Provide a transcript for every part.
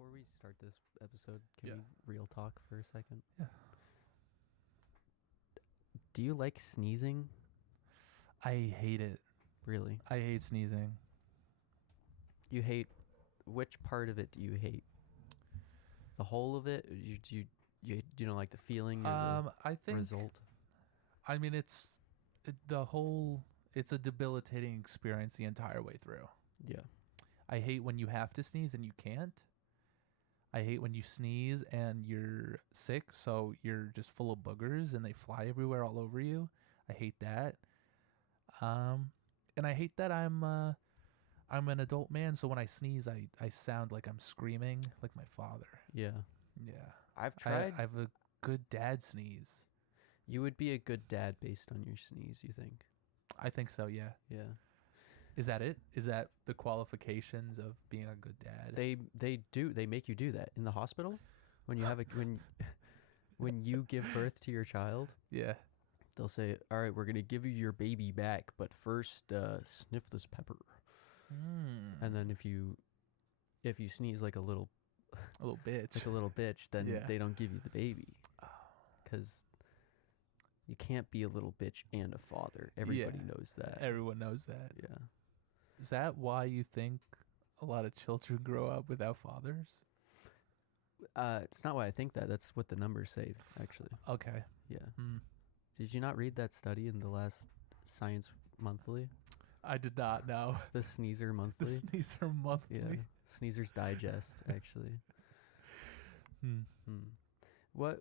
Before we start this episode, can Yeah. we real talk for a second? Yeah. Do you like sneezing? I hate it. Really? I hate sneezing. You hate which part of it do you hate? The whole of it? You don't like the feeling or I the think result? I mean it's a debilitating experience the entire way through. Yeah. I hate when you have to sneeze and you can't. I hate when you sneeze and you're sick, so you're just full of boogers and they fly everywhere all over you. I hate that. And I hate that I'm an adult man, so when I sneeze, I sound like I'm screaming like my father. Yeah. Yeah. I've I tried. have a good dad sneeze. You would be a good dad based on your sneeze, you think? I think so, yeah. Yeah. Is that it? Is that the qualifications of being a good dad? They make you do that in the hospital when you have when you give birth to your child. Yeah. They'll say, "All right, we're gonna give you your baby back, but first sniff this pepper." And then if you sneeze like a little bitch, then Yeah. they don't give you the baby because you can't be a little bitch and a father. Everybody Yeah. knows that. Everyone knows that. Yeah. Is that why you think a lot of children grow up without fathers? It's not why I think that. That's what the numbers say, actually. Okay. Yeah. Hmm. Did you not read that study in the last Science Monthly? I did not know. The Sneezer The Monthly? Sneezer Monthly. Yeah. Sneezer's Digest, actually. Hmm. What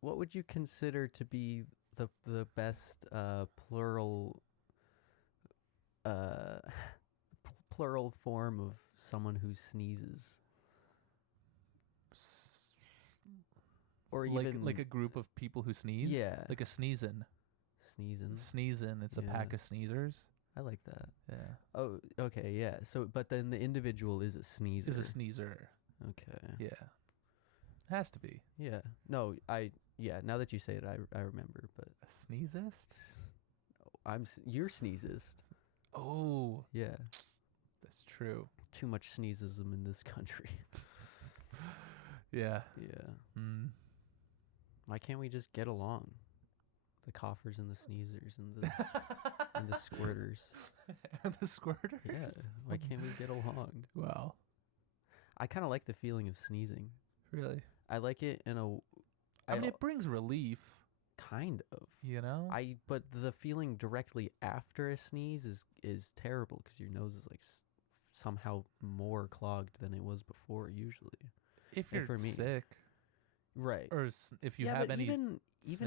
would you consider to be the best plural plural form of someone who sneezes? Or even Like a group of people who sneeze? Yeah. Like a sneezin'. sneezing. Sneezin'. It's a Yeah. pack of sneezers. I like that. Yeah. Oh, okay, yeah. So, but then the individual is a sneezer. Is a sneezer. Okay. Yeah. Has to be. Yeah. No, now that you say it, I remember, but A sneezest? you're sneezest. Oh, Yeah. that's true. Too much sneezism in this country. Yeah. Yeah. Hmm. Why can't we just get along? The coughers and the sneezers and the and the squirters. And the squirters? Yeah. Why can't we get along? Well, I kind of like the feeling of sneezing. really. I like it in a. I mean, it brings relief, kind of. you know? But the feeling directly after a sneeze is terrible because your nose is like somehow more clogged than it was before usually. If Yeah, you're for me. sick, Right. or if you yeah, have but any even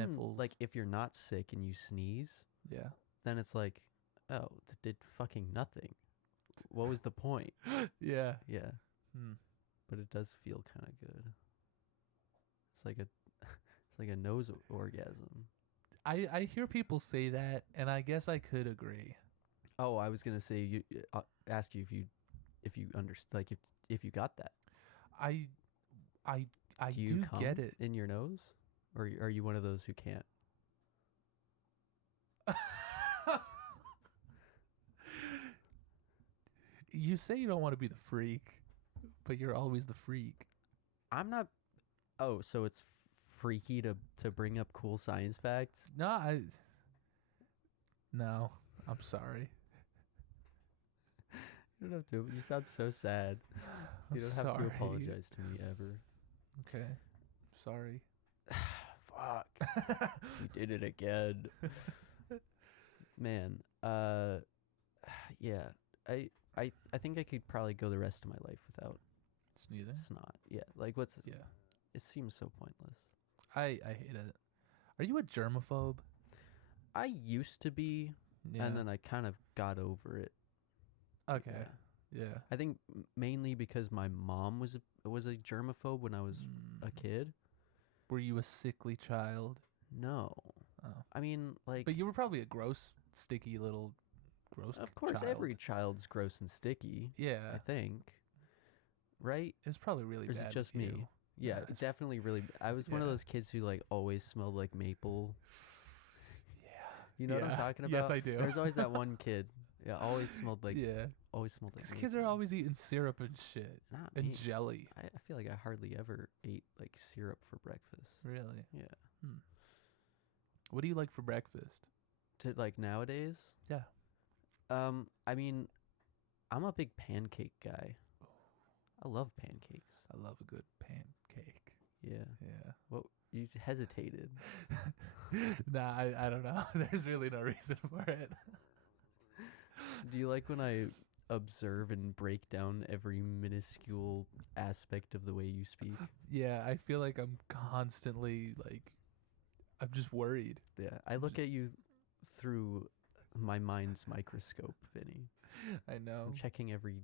sniffles. like if you're not sick and you sneeze, yeah. then it's like, oh, that did fucking nothing. What was the point? Yeah. Yeah. Hmm. But it does feel kind of good. It's like a nose orgasm. I hear people say that, and I guess I could agree. Oh, I was gonna say ask you if you understand, like if you got that. I Do you come get it. in your nose, or are you one of those who can't? You say you don't want to be the freak, but you're always the freak. I'm not. Oh, so it's freaky to bring up cool science facts? No, I'm sorry. You don't have to. You sound so sad. You don't have to sorry. apologize to me ever. Okay. Sorry. Fuck. You did it again. Man. Yeah. I think I could probably go the rest of my life without Sneezing? snot. Yeah. Like what's Yeah. it seems so pointless. I hate it. Are you a germaphobe? I used to be, Yeah. and then I kind of got over it. Okay. Yeah. I think mainly because my mom was a germaphobe when I was a kid. Were you a sickly child? No. Oh. I mean, like, But you were probably a gross, sticky little gross of course, child. every child's gross and sticky. Yeah. I think. Right? It's probably really Or is bad. it just for me? you. Yeah, it's- definitely really. I was one of Yeah. those kids who like always smelled like maple. Yeah. You know what I'm Yeah. talking about? Yes, I do. There's always that one kid Yeah, always smelled like yeah. always smelled like These kids are always eating syrup and shit not and me. jelly. I feel like I hardly ever ate like syrup for breakfast. Really? Yeah. What do you like for breakfast? To like nowadays? Yeah. I mean, I'm a big pancake guy. I love pancakes. I love a good pancake. Yeah. Yeah. Well, you hesitated. Nah, I don't know. There's really no reason for it. Do you like when I observe and break down every minuscule aspect of the way you speak? Yeah, I feel like I'm constantly like I'm just worried. Yeah, I look at you through my mind's microscope, Vinny. I know. I'm checking every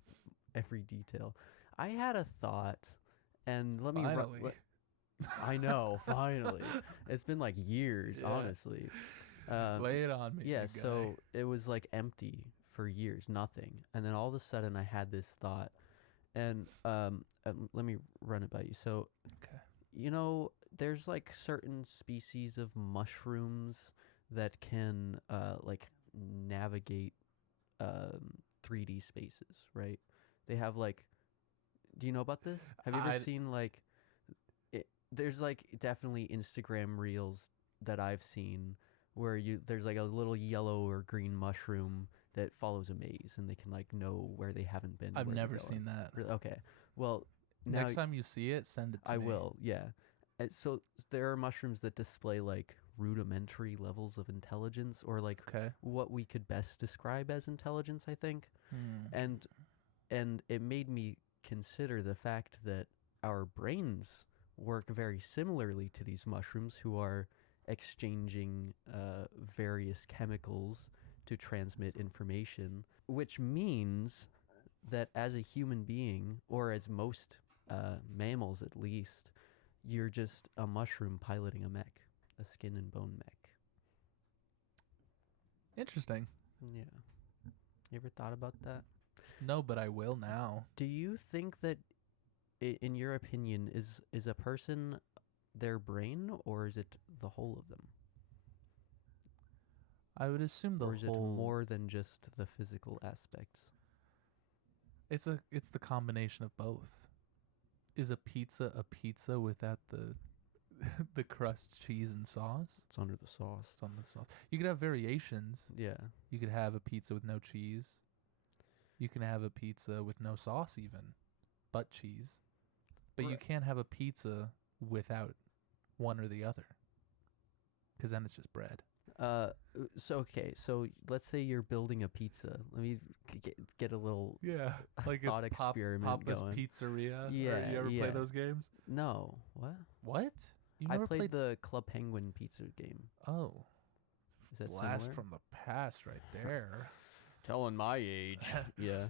detail. I had a thought, and let me. Finally. I know, finally. It's been like years, Yeah. honestly. Lay it on me. Yeah, big guy. so it was like empty for years, nothing, and then all of a sudden I had this thought, and let me run it by you. So, Okay. you know, there's like certain species of mushrooms that can like navigate 3D spaces, right? They have like, do you know about this? Have you ever seen like, there's like definitely Instagram reels that I've seen where there's like a little yellow or green mushroom that follows a maze and they can like know where they haven't been. I've where they're never going. seen that. Really? Okay. Well, now Next time you see it, send it to me. I will. Yeah. And so there are mushrooms that display like rudimentary levels of intelligence, or like Okay. what we could best describe as intelligence, I think. Hmm. And it made me consider the fact that our brains work very similarly to these mushrooms, who are exchanging various chemicals to transmit information, which means that as a human being, or as most mammals at least, you're just a mushroom piloting a mech, a skin and bone mech. Interesting. Yeah. You ever thought about that? No, but I will now. Do you think that, in your opinion, is a person their brain, or is it the whole of them? I would assume the Or is it whole. more than just the physical aspects? It's the combination of both. Is a pizza without the the crust, cheese, and sauce? It's under the sauce. It's on the sauce. You could have variations. Yeah. You could have a pizza with no cheese. You can have a pizza with no sauce even, but cheese. But you Right. can't have a pizza without one or the other. Because then it's just bread. So let's say you're building a pizza. Let me get a little Yeah, like thought it's experiment Papa's going. Pizzeria. Yeah, you ever yeah. play those games? No, what? What? You I never played the Club Penguin pizza game. Oh, Is that blast similar? from the past right there. Telling my age. Yeah.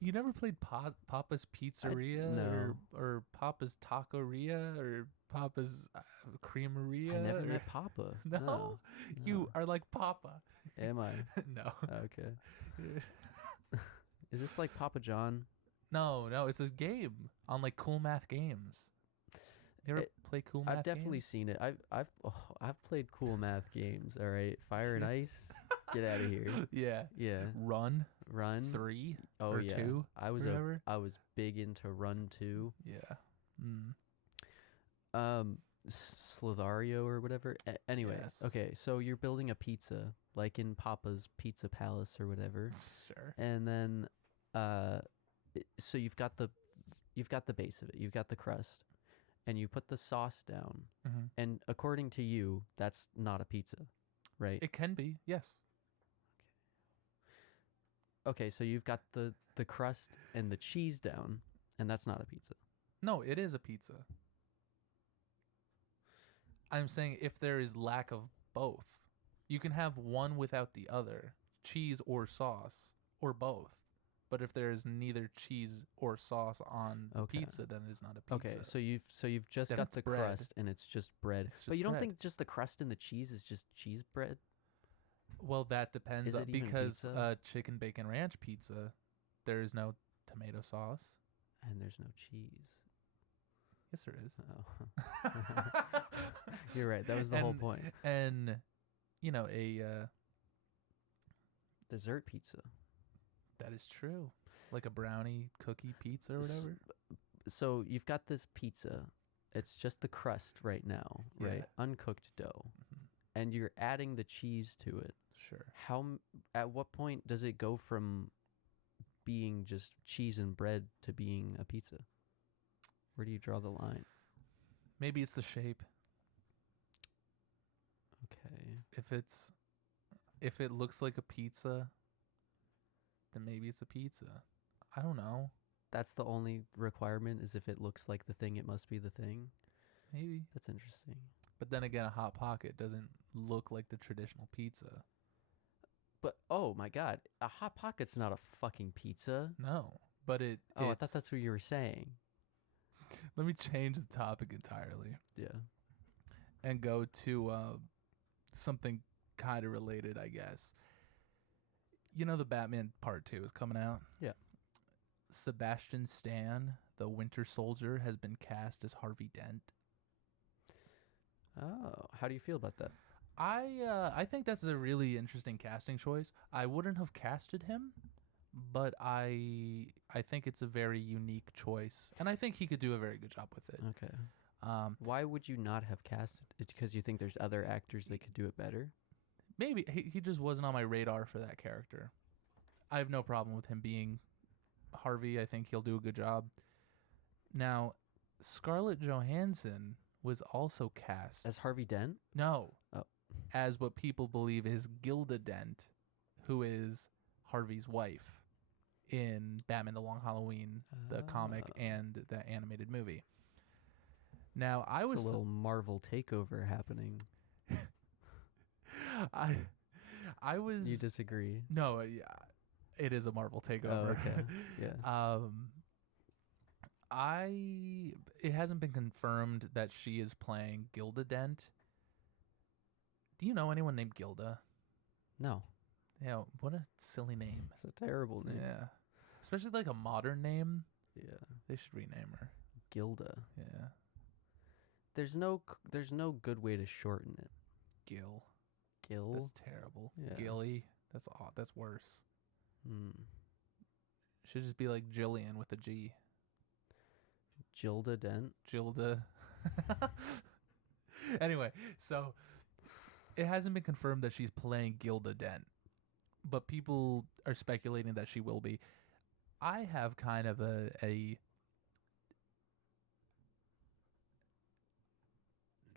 You never played Papa's Pizzeria no. or Papa's Taqueria or Papa's Creameria? I never or- met Papa. No? No. You are like Papa. Am I? No. Okay. Is this like Papa John? No, it's a game on like Cool Math Games. You ever play Cool Math I've definitely games? seen it. I've played cool math games. All right, Fire and Ice. Get out of here. Yeah. Yeah. Run Run. 3 Oh or yeah. 2. I was whatever. I was big into Run 2. Yeah. Mm. Slithario or whatever. Anyway, Yes. okay, so you're building a pizza, like in Papa's Pizza Palace or whatever, Sure. and then, so you've got the base of it, you've got the crust, and you put the sauce down, Mm-hmm. and according to you, that's not a pizza, right? It can be, yes. Okay, so you've got the crust and the cheese down, and that's not a pizza. No, it is a pizza. I'm saying if there is lack of both, you can have one without the other, cheese or sauce, or both. But if there is neither cheese or sauce on the Okay. pizza, then it is not a pizza. Okay, so you've just Then got it's the bread. crust and it's just bread. It's But just you don't bread. think just the crust and the cheese is just cheese bread? Well, that depends Is it even because pizza? chicken bacon ranch pizza, there is no tomato sauce. And there's no cheese. Yes, there is. Oh. You're right. That was the whole And- point. And you know a Dessert pizza. That is true. Like a brownie cookie pizza or whatever. So you've got this pizza. It's just the crust right now, right? Uncooked dough. Mm-hmm. And you're adding the cheese to it. Sure. At what point does it go from being just cheese and bread to being a pizza? Where do you draw the line? Maybe it's the shape. Okay. If it looks like a pizza, then maybe it's a pizza. I don't know. That's the only requirement, is if it looks like the thing, it must be the thing. Maybe. That's interesting. But then again, a Hot Pocket doesn't look like the traditional pizza. But, oh my God, a Hot Pocket's not a fucking pizza. No, but I thought that's what you were saying. Let me change the topic entirely. Yeah. And go to something kind of related, I guess. You know, the Batman Part 2 is coming out. Yeah. Sebastian Stan, the Winter Soldier, has been cast as Harvey Dent. Oh, how do you feel about that? I think that's a really interesting casting choice. I wouldn't have casted him, but I think it's a very unique choice, and I think he could do a very good job with it. Okay. Why would you not have casted it? Because you think there's other actors that could do it better? Maybe he just wasn't on my radar for that character. I have no problem with him being Harvey. I think he'll do a good job. Now, Scarlett Johansson was also cast as Harvey Dent? No. Oh. As what people believe is Gilda Dent, who is Harvey's wife in Batman the Long Halloween, the comic and the animated movie. Now, I was a little Marvel takeover happening. I was. You disagree? No, it is a Marvel takeover. Oh, okay. Yeah. It hasn't been confirmed that she is playing Gilda Dent. Do you know anyone named Gilda? No. Yeah, what a silly name. It's a terrible name. Yeah. Especially like a modern name. Yeah. They should rename her. Gilda. Yeah. There's no good way to shorten it. Gil. Gil? That's terrible. Yeah. Gilly. That's worse. Hmm. Should just be like Jillian with a G. Gilda Dent? Gilda. Anyway, so it hasn't been confirmed that she's playing Gilda Dent, but people are speculating that she will be. I have kind of a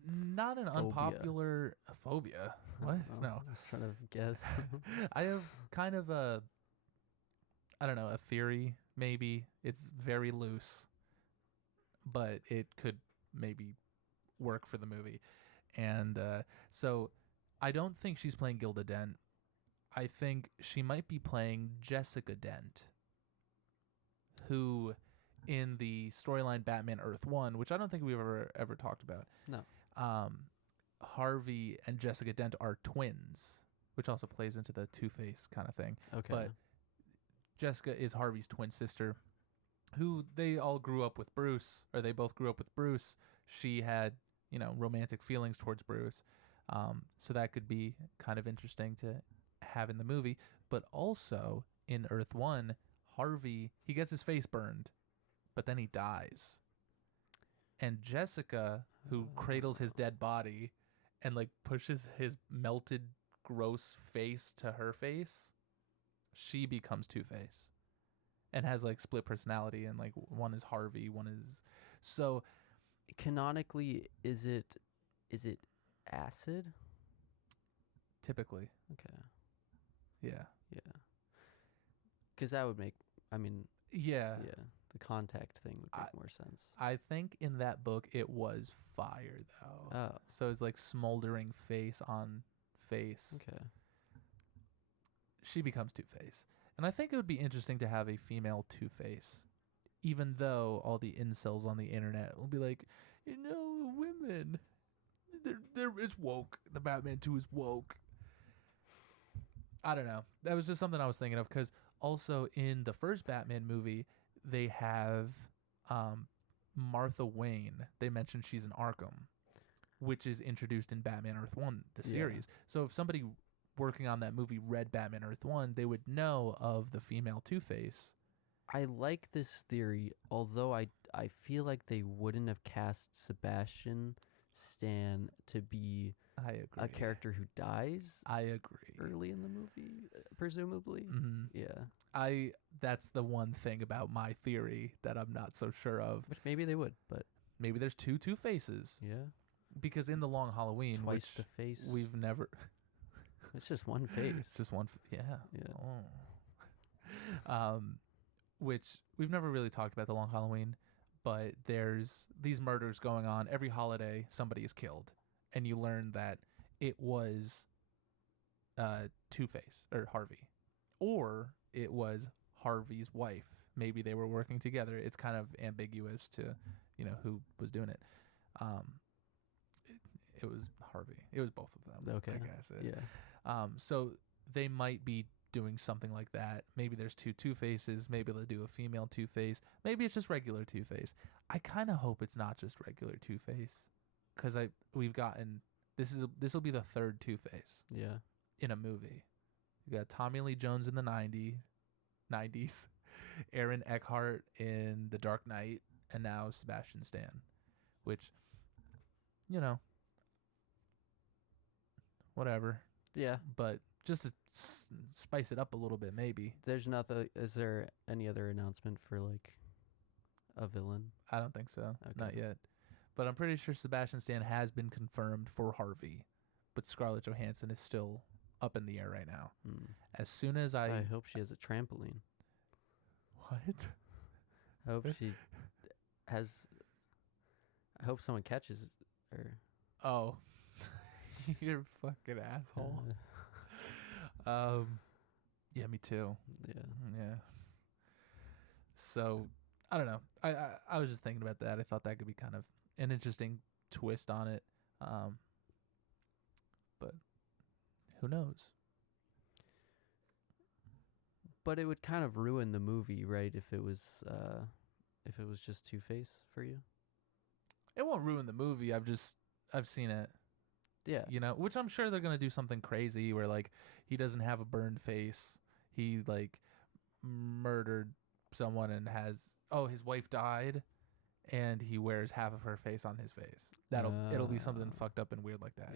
not an unpopular phobia. What? No. I was trying to guess. I have kind of a theory, maybe. It's very loose, but it could maybe work for the movie. And so I don't think she's playing Gilda Dent. I think she might be playing Jessica Dent, who in the storyline Batman Earth 1, which I don't think we've ever talked about. No. Harvey and Jessica Dent are twins, which also plays into the Two-Face kind of thing. Okay. But Jessica is Harvey's twin sister, who they all grew up with Bruce, or they both grew up with Bruce. She had, romantic feelings towards Bruce. So that could be kind of interesting to have in the movie. But also in Earth 1, Harvey, he gets his face burned, but then he dies. And Jessica, who cradles his dead body and like pushes his melted, gross face to her face, she becomes Two-Face and has like split personality, and like one is Harvey, one is so. Canonically, is it acid? Typically. Okay. Yeah. Yeah. Because that would make. I mean. Yeah. Yeah. The contact thing would make more sense. I think in that book it was fire though. Oh. So it's like smoldering face on face. Okay. She becomes Two-Face. And I think it would be interesting to have a female Two-Face. Even though all the incels on the internet will be like, women, it's woke. The Batman 2 is woke. I don't know. That was just something I was thinking of, because also in the first Batman movie, they have Martha Wayne. They mentioned she's in Arkham, which is introduced in Batman Earth 1, the series. So if somebody working on that movie Red Batman Earth 1, they would know of the female Two-Face. I like this theory, although I feel like they wouldn't have cast Sebastian Stan to be I agree. a character who dies I agree. early in the movie, presumably. Mm-hmm. Yeah. That's the one thing about my theory that I'm not so sure of. Which maybe they would, but maybe there's two Two-Faces. yeah. Because in The Long Halloween, Twice which the face. we've never... It's just one face. It's just one... Yeah. Yeah. Oh. Which we've never really talked about The Long Halloween, but there's these murders going on. Every holiday, somebody is killed. And you learn that it was Two-Face, or Harvey. Or it was Harvey's wife. Maybe they were working together. It's kind of ambiguous to, who was doing it. It was Harvey. It was both of them. Okay. I guess. Yeah. So they might be doing something like that. Maybe there's two Two-Faces. Maybe they'll do a female Two-Face. Maybe it's just regular Two-Face. I kind of hope it's not just regular Two-Face, because we've gotten this will be the third Two-Face. Yeah. In a movie. You got Tommy Lee Jones in the 90s, Aaron Eckhart in The Dark Knight, and now Sebastian Stan, which, whatever. Yeah. But just to spice it up a little bit, maybe. There's nothing. Is there any other announcement for like a villain? I don't think so. Okay. Not yet. But I'm pretty sure Sebastian Stan has been confirmed for Harvey, but Scarlett Johansson is still up in the air right now. As soon as I hope she has a trampoline. What? I hope she has. I hope someone catches her. Oh, you're a fucking asshole. Yeah, me too. Yeah. So I don't know. I was just thinking about that. I thought that could be kind of an interesting twist on it. But who knows? But it would kind of ruin the movie, right? If it was just Two-Face for you. It won't ruin the movie. I've seen it. Yeah. Which I'm sure they're going to do something crazy where like he doesn't have a burned face. He like murdered someone and his wife died and he wears half of her face on his face. It'll be something fucked up and weird like that.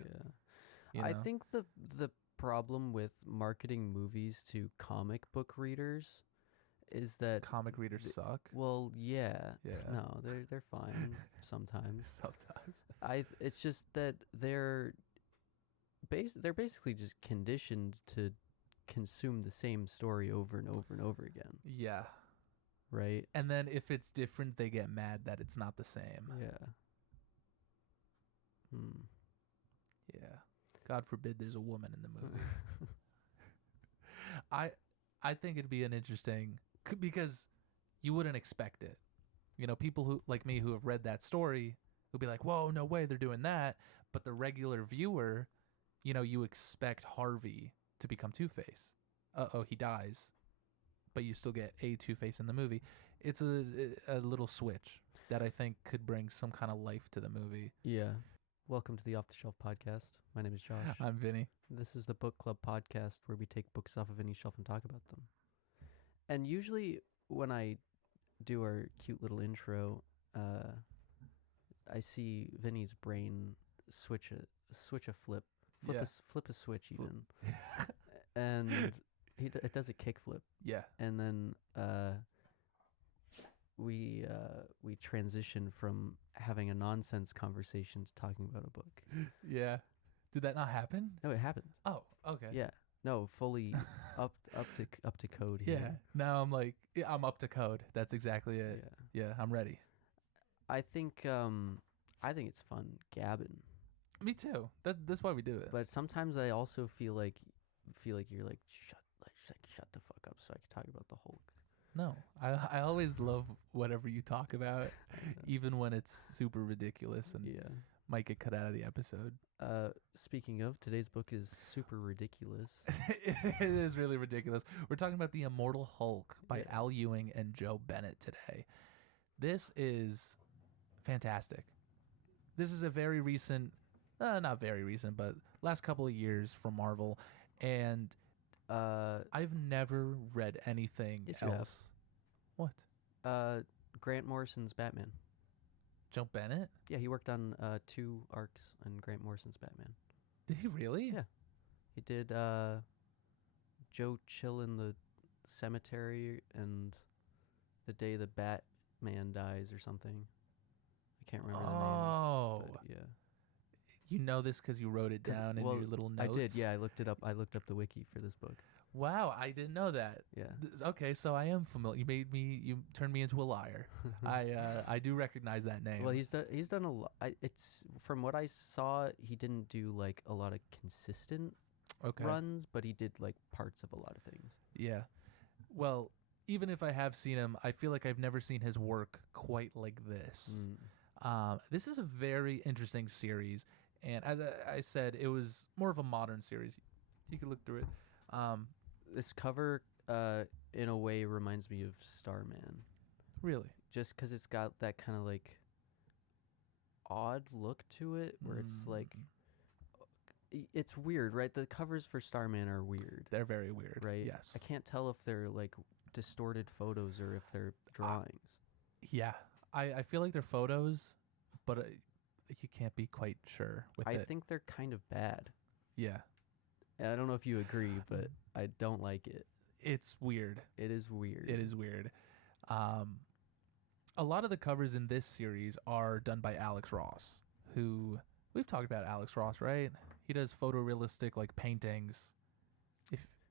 Yeah. I think the problem with marketing movies to comic book readers is that comic readers suck. Well, yeah. Yeah. No, they're fine sometimes. Sometimes. It's just that they're basically just conditioned to consume the same story over and over and over again. Yeah. Right? And then if it's different, they get mad that it's not the same. Yeah. Yeah. God forbid there's a woman in the movie. I think it'd be an interesting, because you wouldn't expect it. People who like me who have read that story will be like, "Whoa, no way they're doing that." But the regular viewer, you expect Harvey to become Two-Face. He dies, but you still get a Two-Face in the movie. It's a little switch that I think could bring some kind of life to the movie. Yeah. Welcome to the Off the Shelf podcast. My name is Josh. I'm Vinny. This is the book club podcast where we take books off of any shelf and talk about them. And usually when I do our cute little intro, I see Vinny's brain switch a flip a switch even, and it does a kick flip. Yeah, and then we transition from having a nonsense conversation to talking about a book. Yeah. Did that not happen? No, it happened. Oh, okay. Yeah. No, fully up to code here. Yeah. Now I'm like, I'm up to code. That's exactly it. Yeah, I'm ready. I think it's fun gabbing. Me too. That's why we do it. But sometimes I also feel like you're like shut the fuck up so I can talk about the Hulk. No, I always love whatever you talk about, even when it's super ridiculous and might get cut out of the episode. Speaking of, today's book is super ridiculous. It is really ridiculous. We're talking about The Immortal Hulk by Al Ewing and Joe Bennett today. This is fantastic. This is a very recent, not very recent, but last couple of years from Marvel. And I've never read anything Yes, you have. else. What? Grant Morrison's Batman. Joe Bennett? Yeah, he worked on 2 arcs on Grant Morrison's Batman. Did he really? Yeah. He did Joe Chill in the Cemetery and The Day the Batman Dies or something. I can't remember the names. But yeah. You know this because you wrote it down in your little notes? I did, yeah. I looked it up. I looked up the wiki for this book. Wow, I didn't know that. Yeah. Okay, so I am familiar. You turned me into a liar. I do recognize that name. Well, he's done a lot. It's from what I saw, he didn't do like a lot of consistent runs, but he did like parts of a lot of things. Yeah. Well, even if I have seen him, I feel like I've never seen his work quite like this. This is a very interesting series, and as I said, it was more of a modern series. You can look through it. This cover, in a way, reminds me of Starman. Really? Just because it's got that kind of like odd look to it, where it's like, it's weird, right? The covers for Starman are weird. They're very weird, right? Yes. I can't tell if they're like distorted photos or if they're drawings. Yeah, I feel like they're photos, but you can't be quite sure with it. I think they're kind of bad. Yeah. And I don't know if you agree, but I don't like it. It's weird. It is weird. It is weird. A lot of the covers in this series are done by Alex Ross, who we've talked about Alex Ross, right? He does photorealistic like paintings.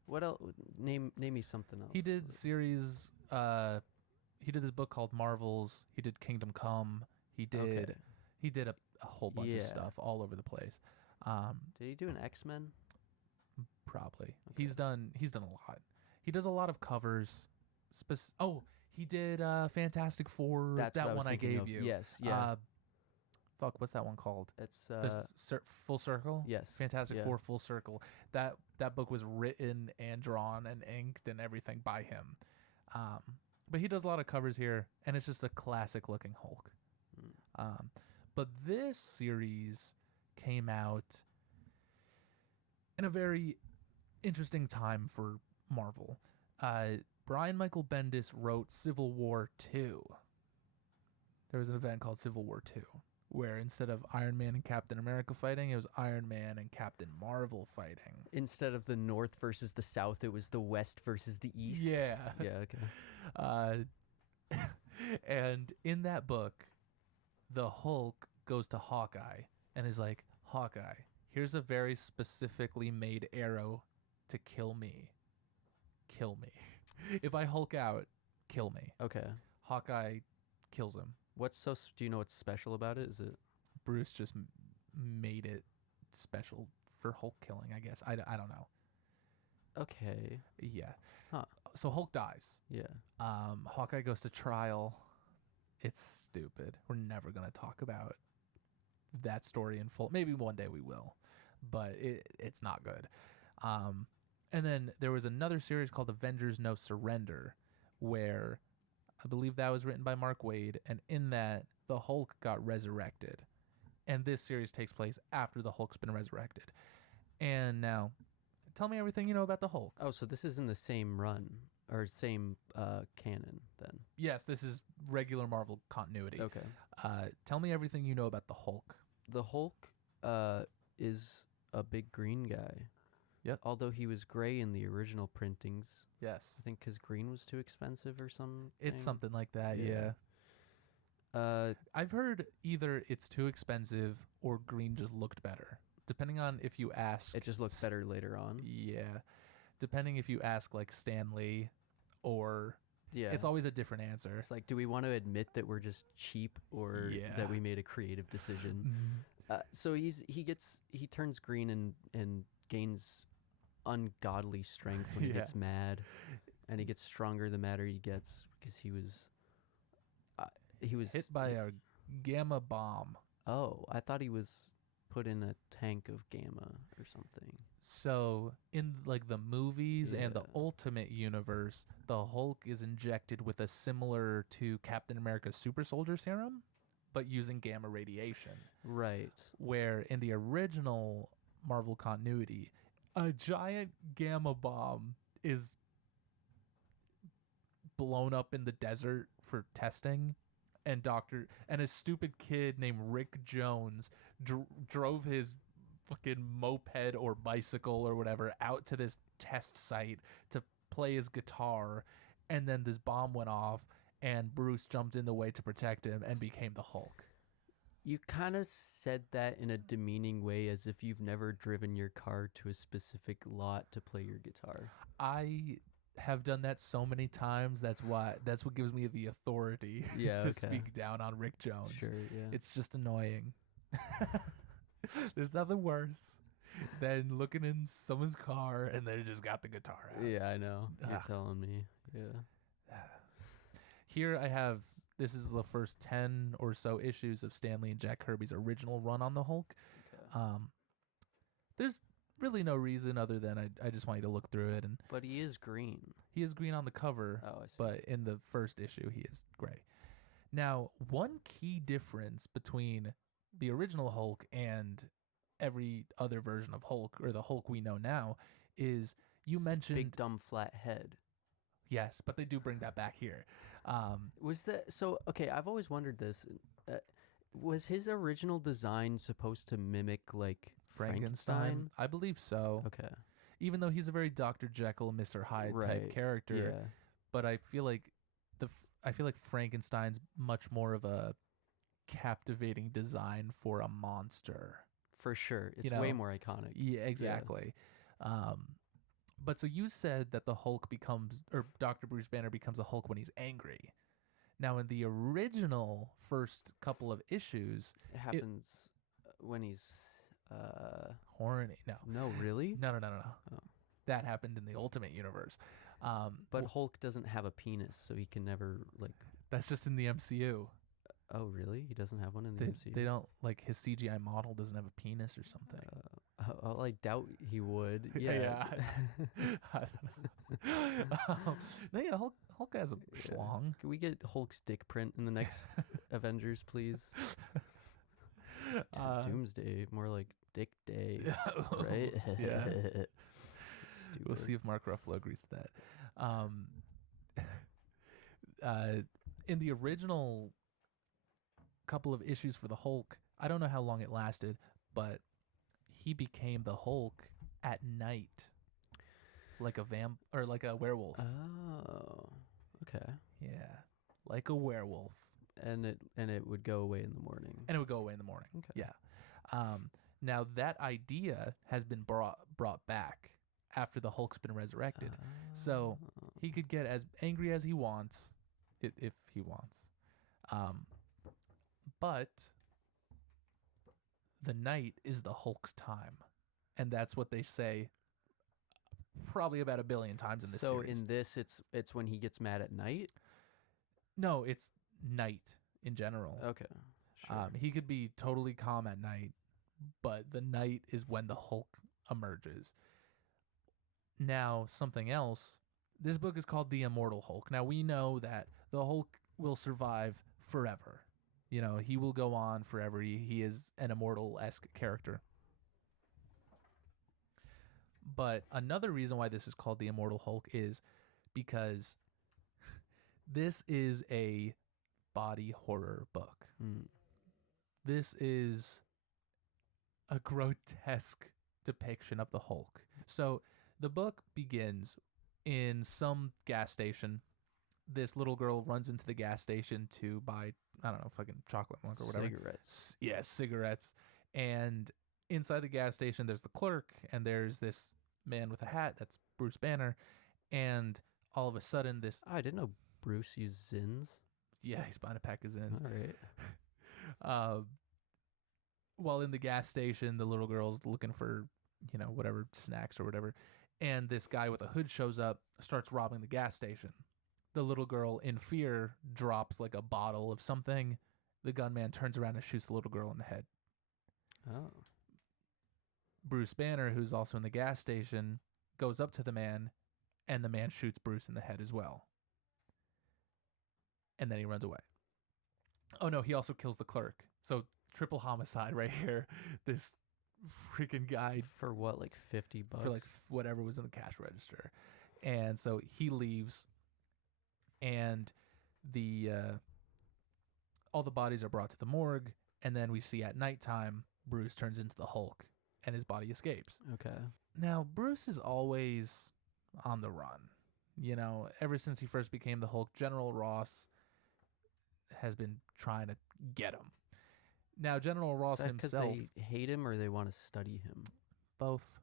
What else? Name me something else. He did series. He did this book called Marvels. He did Kingdom Come. He did. He did a whole bunch of stuff all over the place. Did he do an X-Men? Probably. Okay. He's done a lot. He does a lot of covers. He did Fantastic Four. That's that one I gave of. you. Yes. Yeah. What's that one called? It's Full Circle. Yes. Fantastic Four Full Circle. That book was written and drawn and inked and everything by him. But he does a lot of covers here, and it's just a classic looking Hulk. But this series came out in a very interesting time for Marvel. Brian Michael Bendis wrote Civil War 2. There was an event called Civil War 2, where instead of Iron Man and Captain America fighting, it was Iron Man and Captain Marvel fighting. Instead of the North versus the South, it was the West versus the East. Yeah. Yeah, okay. And in that book, the Hulk goes to Hawkeye and is like, Hawkeye, here's a very specifically made arrow to kill me. Kill me. If I Hulk out, kill me. Okay. Hawkeye kills him. Do you know what's special about it? Is it Bruce just made it special for Hulk killing, I guess. I don't know. Okay. Yeah. Huh. So Hulk dies. Yeah. Hawkeye goes to trial. It's stupid. We're never going to talk about that story in full. Maybe one day we will, but it's not good. And then there was another series called Avengers No Surrender, where I believe that was written by Mark Waid, and in that, the Hulk got resurrected. And this series takes place after the Hulk's been resurrected. And now, tell me everything you know about the Hulk. Oh, so this is in the same run, or same canon, then? Yes, this is regular Marvel continuity. Okay. Tell me everything you know about the Hulk. The Hulk is a big green guy. Yep. Although he was gray in the original printings. Yes. I think because green was too expensive or something. It's something like that, yeah. I've heard either it's too expensive or green just looked better. Depending on if you ask. It just looked better later on. Yeah. Depending if you ask like Stan Lee or... Yeah. It's always a different answer. It's like, do we want to admit that we're just cheap or that we made a creative decision? So he turns green and gains ungodly strength when he gets mad, and he gets stronger the madder he gets because he was hit by a gamma bomb. Oh, I thought he was put in a tank of gamma or something. So in like the movies and the Ultimate Universe, the Hulk is injected with a similar to Captain America's super soldier serum, but using gamma radiation. Right. Where in the original Marvel continuity, A giant gamma bomb is blown up in the desert for testing, and a stupid kid named Rick Jones drove his fucking moped or bicycle or whatever out to this test site to play his guitar, and then this bomb went off and Bruce jumped in the way to protect him and became the Hulk. You kind of said that in a demeaning way, as if you've never driven your car to a specific lot to play your guitar. I have done that so many times. That's what gives me the authority to speak down on Rick Jones. Sure, yeah. It's just annoying. There's nothing worse than looking in someone's car and they just got the guitar out. Yeah, I know. You're telling me. Yeah. Here I have, this is the first 10 or so issues of Stan Lee and Jack Kirby's original run on the Hulk. Okay. There's really no reason other than I just want you to look through it. But he is green. He is green on the cover. Oh, I see. But in the first issue, he is gray. Now, one key difference between the original Hulk and every other version of Hulk, or the Hulk we know now, is you mentioned big dumb flat head. Yes, but they do bring that back here. Was that so? Okay, I've always wondered this. Was his original design supposed to mimic like Frankenstein? I believe so. Okay. Even though he's a very Dr. Jekyll, Mr. Hyde type character, yeah. But I feel like Frankenstein's much more of a captivating design for a monster. For sure, it's way more iconic. Yeah, exactly. Yeah. But so you said that the Hulk or Dr. Bruce Banner becomes a Hulk when he's angry. Now, in the original first couple of issues, it happens when he's horny. No, really? No. Oh. That happened in the Ultimate Universe. But Hulk doesn't have a penis, so he can never like. That's just in the MCU. Oh, really? He doesn't have one in the MCU? They don't, like, his CGI model doesn't have a penis or something. I doubt he would. Yeah. I don't know. No, yeah, Hulk has a schlong. Can we get Hulk's dick print in the next Avengers, please? Doomsday, more like Dick Day, right? Yeah. We'll see if Mark Ruffalo agrees to that. In the original couple of issues for the Hulk, I don't know how long it lasted, but he became the Hulk at night, like a werewolf. Oh, okay. Yeah, like a werewolf. And it would go away in the morning. Okay. Yeah. Now that idea has been brought back after the Hulk's been resurrected, so he could get as angry as he wants, if he wants. But the night is the Hulk's time, and that's what they say probably about 1 billion times in this series. So in this, it's when he gets mad at night? No, it's night in general. Okay, sure. He could be totally calm at night, but the night is when the Hulk emerges. Now, something else. This book is called The Immortal Hulk. Now, we know that the Hulk will survive forever. You know, he will go on forever. He is an immortal-esque character. But another reason why this is called The Immortal Hulk is because this is a body horror book. This is a grotesque depiction of the Hulk. So the book begins in some gas station. This little girl runs into the gas station to buy, I don't know, fucking chocolate milk or whatever. Cigarettes. Yeah, cigarettes. And inside the gas station, there's the clerk, and there's this man with a hat. That's Bruce Banner. And all of a sudden, I didn't know Bruce used Zins. Yeah, he's buying a pack of Zins. All right. While in the gas station, the little girl's looking for, whatever, snacks or whatever. And this guy with a hood shows up, starts robbing the gas station. The little girl, in fear, drops like a bottle of something. The gunman turns around and shoots the little girl in the head. Oh. Bruce Banner, who's also in the gas station, goes up to the man, and the man shoots Bruce in the head as well. And then he runs away. Oh no, he also kills the clerk. So triple homicide right here. This freaking guy For what, like $50? for like whatever was in the cash register. And so he leaves, and the all the bodies are brought to the morgue, and then we see at nighttime Bruce turns into the Hulk and his body escapes. Okay. Now, Bruce is always on the run. You know, ever since he first became the Hulk, General Ross has been trying to get him. Now, General Ross Is that 'cause himself, they hate him or they want to study him? both,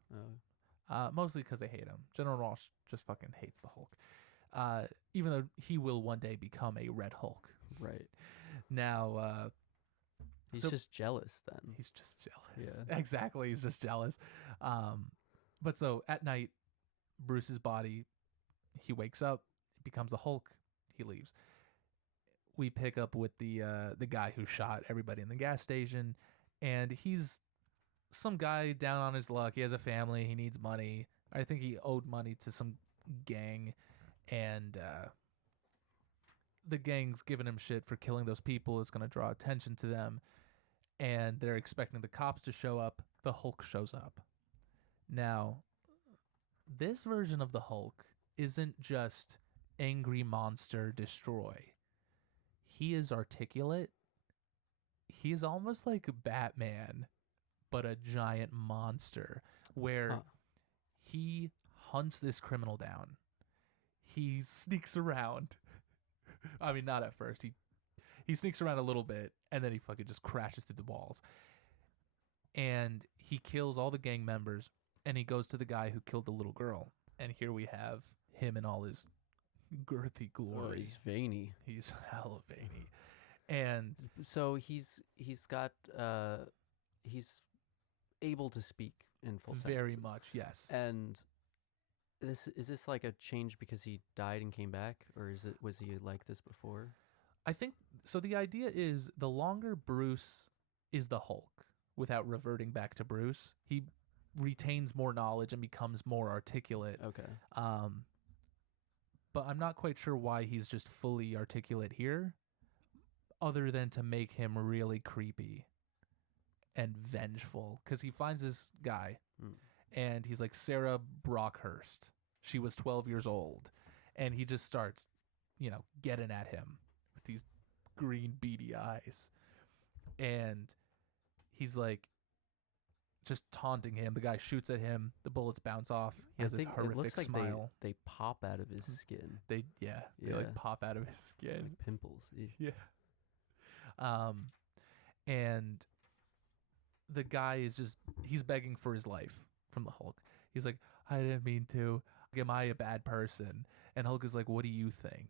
Oh. mostly because they hate him. General Ross just fucking hates the Hulk. Even though he will one day become a Red Hulk. Right. Now, He's so- just jealous then. he's just jealous. Yeah. Exactly, he's just jealous. But so at night, Bruce's body, he wakes up, becomes the Hulk, he leaves. We pick up with the guy who shot everybody in the gas station, and he's some guy down on his luck. He has a family, he needs money. I think he owed money to some gang, and the gang's giving him shit for killing those people. It's going to draw attention to them, and they're expecting the cops to show up. The Hulk shows up. Now, this version of the Hulk isn't just angry monster destroy. He is articulate. He is almost like Batman, but a giant monster, where he hunts this criminal down. He sneaks around. I mean, not at first. He sneaks around a little bit, and then he fucking just crashes through the walls. And he kills all the gang members, and he goes to the guy who killed the little girl. And here we have him in all his girthy glory. He's veiny. He's hella veiny. And So he's able to speak in full very sentences. much, yes. And is this like a change because he died and came back, or was he like this before? I think so. The idea is the longer Bruce is the Hulk without reverting back to Bruce, he retains more knowledge and becomes more articulate. Okay. But I'm not quite sure why he's just fully articulate here, other than to make him really creepy and vengeful. Because he finds this guy, and he's like, Sarah Brockhurst. She was 12 years old. And he just starts, getting at him with these green beady eyes. And he's like, just taunting him. The guy shoots at him. The bullets bounce off. He has this horrific it looks like smile. they pop out of his skin. They like pop out of his skin. Like pimples. Yeah. And the guy is he's begging for his life from the Hulk. He's like, I didn't mean to. Am I a bad person? And Hulk is like, what do you think?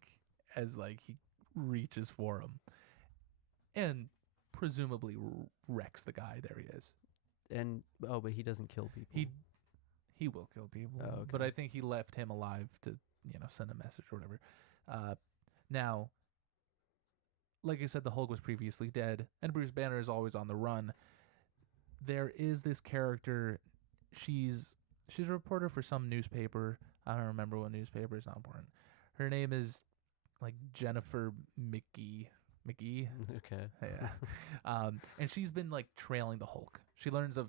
As like he reaches for him and presumably wrecks the guy. There he is. And but he doesn't kill people. He will kill people. Oh, okay. But I think he left him alive to send a message or whatever. Now, like I said, the Hulk was previously dead, and Bruce Banner is always on the run. There is this character. She's a reporter for some newspaper. I don't remember what newspaper. It's not important. Her name is like Jennifer McGee. Okay. Yeah. And she's been like trailing the Hulk. She learns of,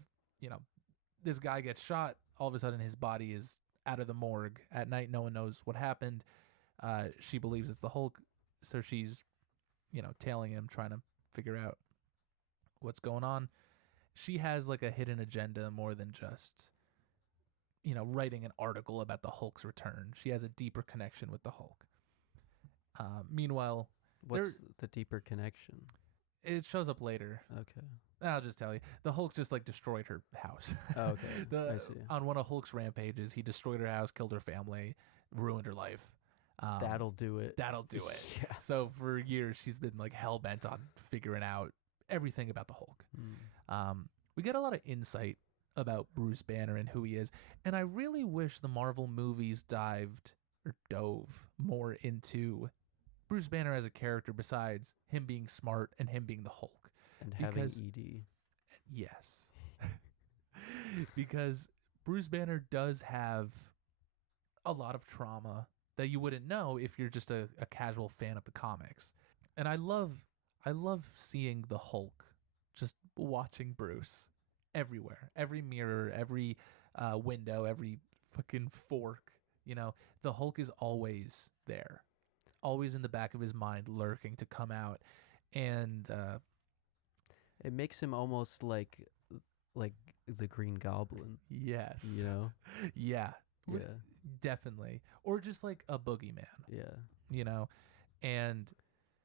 this guy gets shot. All of a sudden his body is out of the morgue at night. No one knows what happened. She believes it's the Hulk. So she's, tailing him, trying to figure out what's going on. She has like a hidden agenda more than just, writing an article about the Hulk's return. She has a deeper connection with the Hulk. Meanwhile, what's the deeper connection? It shows up later. Okay. I'll just tell you. The Hulk just like destroyed her house. Oh, okay. I see. On one of Hulk's rampages, he destroyed her house, killed her family, ruined her life. That'll do it. That'll do it. Yeah. So for years, she's been like hell bent on figuring out everything about the Hulk. We get a lot of insight about Bruce Banner and who he is, and I really wish the Marvel movies dove more into Bruce Banner as a character besides him being smart and him being the Hulk. And having ED. Yes. Because Bruce Banner does have a lot of trauma that you wouldn't know if you're just a casual fan of the comics. And I love seeing the Hulk just watching Bruce everywhere. Every mirror, every window, every fucking fork. You know, the Hulk is always there, always in the back of his mind, lurking to come out. And It makes him almost like the Green Goblin. yes, You know? yeah, Yeah. definitely, or just like a boogeyman. Yeah. You know, and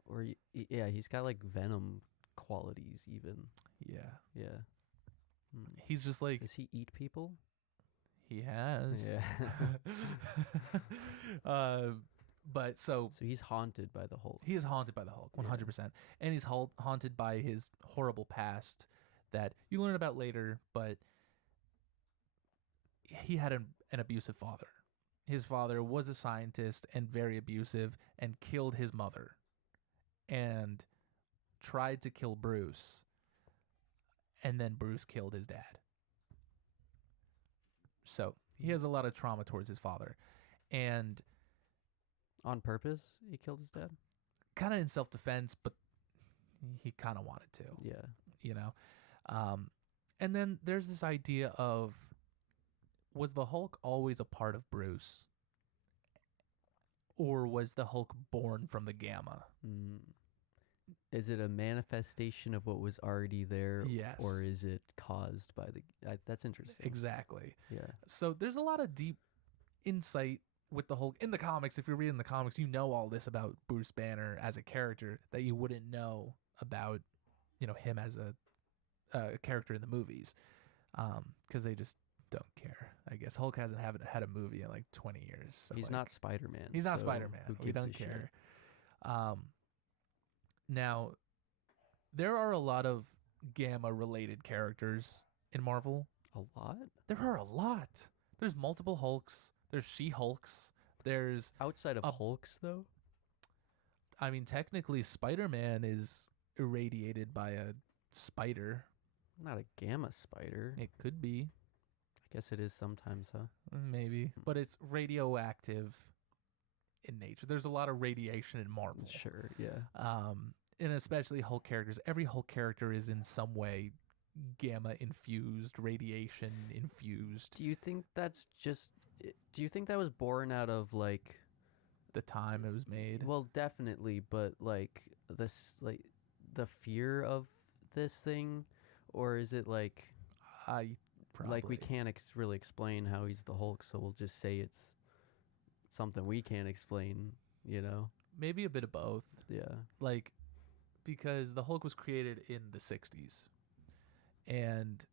Or yeah, he's got like Venom qualities even. yeah, Yeah. he's just like Does he eat people? he has. Yeah. But so he's haunted by the Hulk. he is haunted by the Hulk, 100%, and he's haunted by his horrible past that you learn about later. But he had an abusive father. His father was a scientist and very abusive, and killed his mother, and tried to kill Bruce, and then Bruce killed his dad. So he has a lot of trauma towards his father, and On purpose, he killed his dad? kind of in self-defense, but he kind of wanted to, Yeah. you know. And then there's this idea of, was the Hulk always a part of Bruce, or was the Hulk born from the Gamma? Is it a manifestation of what was already there? Yes. Or is it caused by the... that's interesting. Exactly. Yeah. So there's a lot of deep insight with the Hulk in the comics. If you're reading the comics, you know all this about Bruce Banner as a character that you wouldn't know about, you know, him as a character in the movies, because they just don't care. I guess Hulk hasn't had a movie in like 20 years. So He's like, not Spider-Man. He's not so Spider-Man. Who We gives don't a shit? care. Now, there are a lot of Gamma-related characters in Marvel. A lot? There are a lot. There's multiple Hulks. There's She-Hulks. There's... Outside of Hulks, though? I mean, technically, Spider-Man is irradiated by a spider. Not a gamma spider. It could be. I guess it is sometimes, huh? Maybe. But it's radioactive in nature. There's a lot of radiation in Marvel. Sure, yeah. And especially Hulk characters. Every Hulk character is in some way gamma infused, radiation infused. Do you think that's just... Do you think that was born out of, like... The time it was made? Well, definitely, but, like, this, like, the fear of this thing? Or is it, like... Probably. Like, we can't really explain how he's the Hulk, so we'll just say it's something we can't explain, you know? Maybe a bit of both. Yeah. Like, because the Hulk was created in the 60s. And,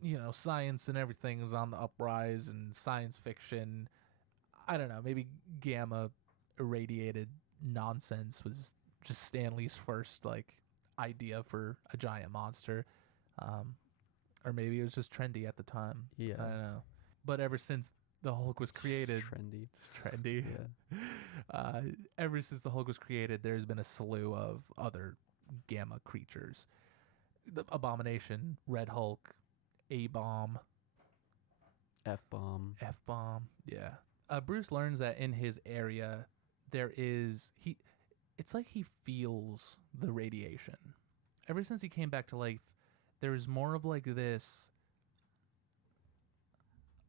you know, science and everything was on the uprise, and science fiction, I don't know, maybe gamma irradiated nonsense was just Stan Lee's first, like, idea for a giant monster. Or maybe it was just trendy at the time. Yeah. I don't know. But ever since the Hulk was created... Just trendy. Yeah. Ever since the Hulk was created, there's been a slew of other gamma creatures. The Abomination, Red Hulk, A-Bomb. F-bomb. F-Bomb, yeah. Bruce learns that in his area, there is... It's like he feels the radiation. Ever since he came back to life, there's more of like this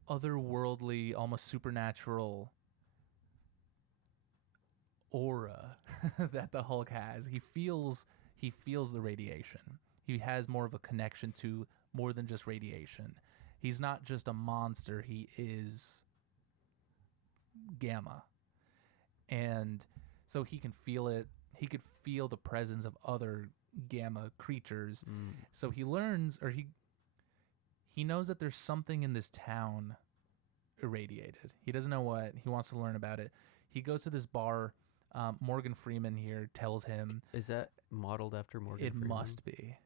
otherworldly, almost supernatural aura that the Hulk has. He feels the radiation. He has more of a connection to more than just radiation. He's not just a monster, he is gamma. And so he can feel it. He could feel the presence of other gamma creatures. So he learns, or he knows that there's something in this town irradiated. He doesn't know what. He wants to learn about it. He goes to this bar. Morgan Freeman here tells him... Is that modeled after Morgan Freeman? It must be.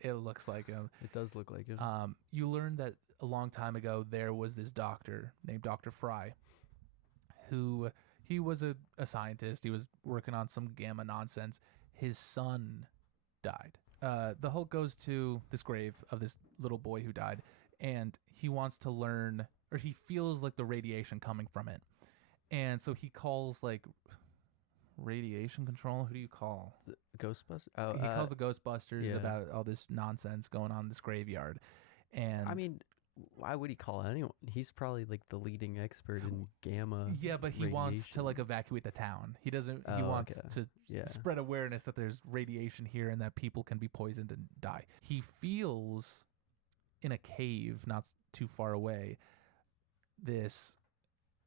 It looks like him. It does look like him. You learn that a long time ago there was this doctor named Dr. Fry, who... He was a scientist. He was working on some gamma nonsense. His son died. The Hulk goes to this grave of this little boy who died, and he wants to learn, or he feels like the radiation coming from it. And so he calls like Radiation control? Who do you call? The Ghostbusters? Oh, He calls the Ghostbusters yeah. about all this nonsense going on in this graveyard. And I mean, why would he call anyone? He's probably like the leading expert in gamma. yeah, but he wants to radiation. like evacuate the town. He doesn't. He Oh, wants okay. to Yeah. spread awareness that there's radiation here and that people can be poisoned and die. He feels in a cave not too far away this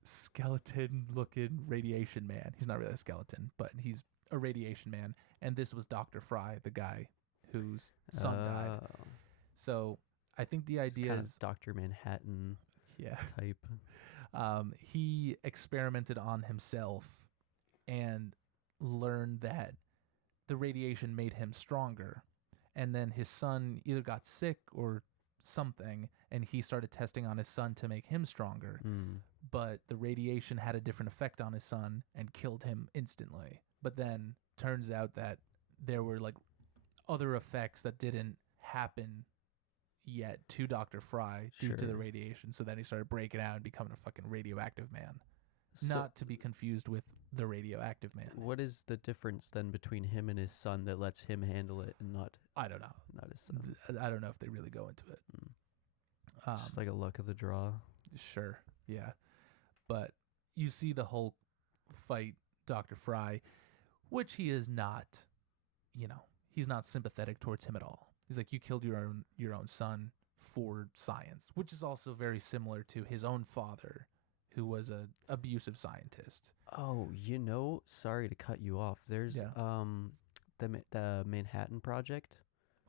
skeleton-looking radiation man. He's not really a skeleton, but he's a radiation man. And this was Dr. Fry, the guy whose son died. So I think the idea is Dr. Manhattan type. He experimented on himself and learned that the radiation made him stronger. And then his son either got sick or something, and he started testing on his son to make him stronger. But the radiation had a different effect on his son and killed him instantly. But then turns out that there were like other effects that didn't happen yet to Dr. Fry due to the radiation. So then he started breaking out and becoming a fucking radioactive man. So not to be confused with the radioactive man. What is the difference then between him and his son that lets him handle it and not? I don't know. Not his son. I don't know if they really go into it. Just like a luck of the draw. Sure, yeah. But you see the Hulk fight Dr. Fry, which he is not, he's not sympathetic towards him at all. He's like, you killed your own son for science, which is also very similar to his own father, who was an abusive scientist. Oh, sorry to cut you off. There's the Manhattan Project.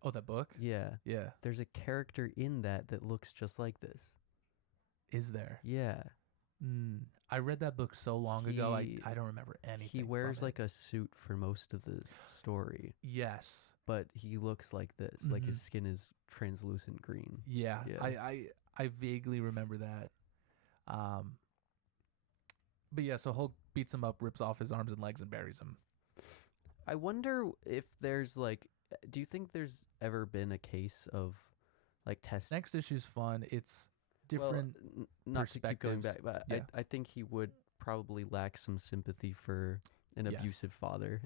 Oh, that book? Yeah. Yeah. There's a character in that looks just like this. Is there? Yeah. I read that book so long ago, I don't remember anything. He wears like a suit for most of the story. Yes. But he looks like this. Like his skin is translucent green. Yeah. I vaguely remember that. But yeah, so Hulk beats him up, rips off his arms and legs, and buries him. I wonder if there's do you think there's ever been a case of test? Next issue's fun. It's different not to keep going back, but yeah. I think he would probably lack some sympathy for an abusive father.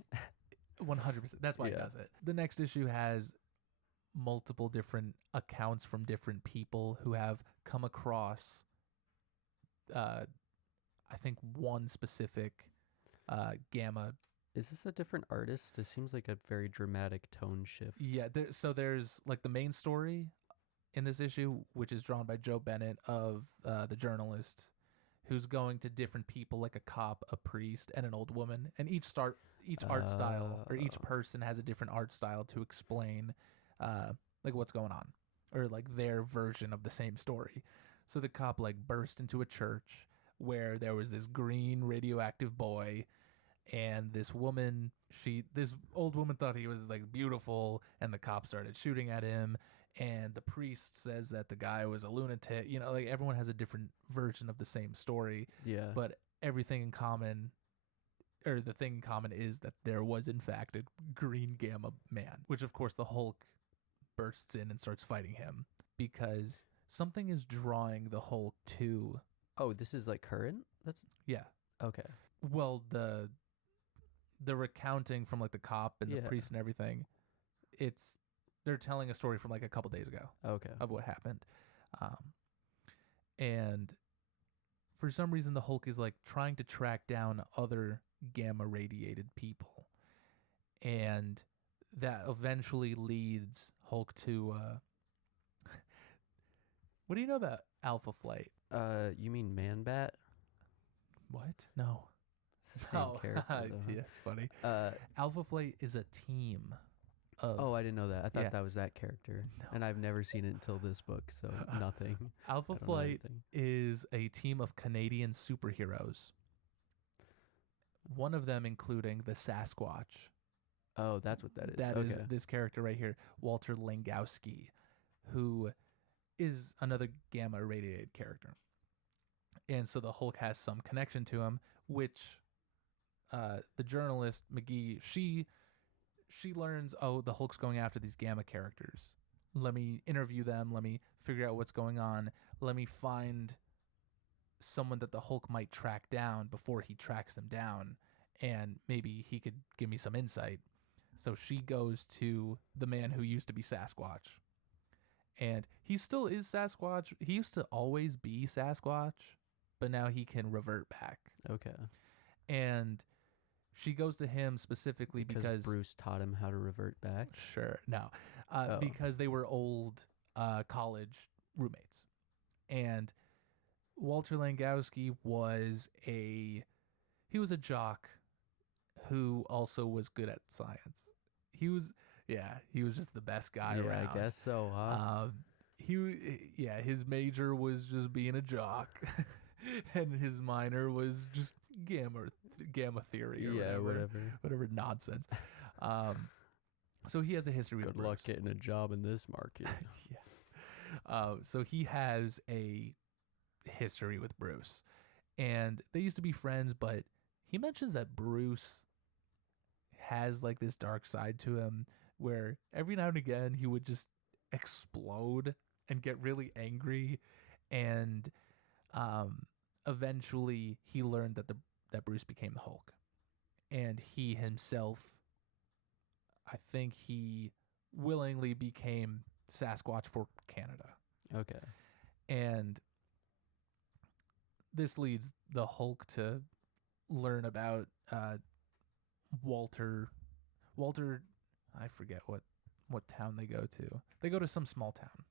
100%. That's why he does it. The next issue has multiple different accounts from different people who have come across I think one specific gamma. Is this a different artist? It seems like a very dramatic tone shift. Yeah, there's like the main story in this issue, which is drawn by Joe Bennett of The Journalist, who's going to different people, like a cop, a priest, and an old woman. And each art style, or each person has a different art style to explain like what's going on, or like their version of the same story. So the cop burst into a church where there was this green radioactive boy, and this old woman thought he was beautiful, and the cop started shooting at him, and the priest says that the guy was a lunatic. Everyone has a different version of the same story. Yeah. But everything in common, or the thing in common, is that there was in fact a green gamma man, which of course the Hulk bursts in and starts fighting him because something is drawing the Hulk to. Oh, this is current? Yeah. Okay. Well, the recounting from the cop and the priest and everything, they're telling a story from a couple days ago. Okay. Of what happened. And for some reason the Hulk is trying to track down other gamma radiated people. And that eventually leads Hulk to what do you know about Alpha Flight? You mean Man-Bat? What? No. It's the same character, though. Yeah, it's funny. Alpha Flight is a team of... Oh, I didn't know that. I thought that was that character. No. And I've never seen it until this book, so nothing. Alpha Flight is a team of Canadian superheroes. One of them including the Sasquatch. Oh, that's what that is. That is this character right here, Walter Langowski, who is another gamma irradiated character. And so the Hulk has some connection to him, which the journalist McGee, she learns, oh, the Hulk's going after these gamma characters. Let me interview them. Let me figure out what's going on. Let me find someone that the Hulk might track down before he tracks them down. and maybe he could give me some insight. So she goes to the man who used to be Sasquatch. And he still is Sasquatch. He used to always be Sasquatch, but now he can revert back. Okay. And she goes to him specifically because Bruce taught him how to revert back. Sure, no, because they were old college roommates, and Walter Langowski was a jock who also was good at science. He was just the best guy around. I guess so, huh? His major was just being a jock, and his minor was just gamma theory or whatever nonsense. So he has a history with Bruce. Good luck getting a job in this market. So he has a history with Bruce, and they used to be friends, but he mentions that Bruce has like this dark side to him where every now and again he would just explode and get really angry, and eventually he learned that Bruce became the Hulk, and he himself, I think he willingly became Sasquatch for Canada. Okay. And this leads the Hulk to learn about Walter, I forget what town they go to. They go to some small town.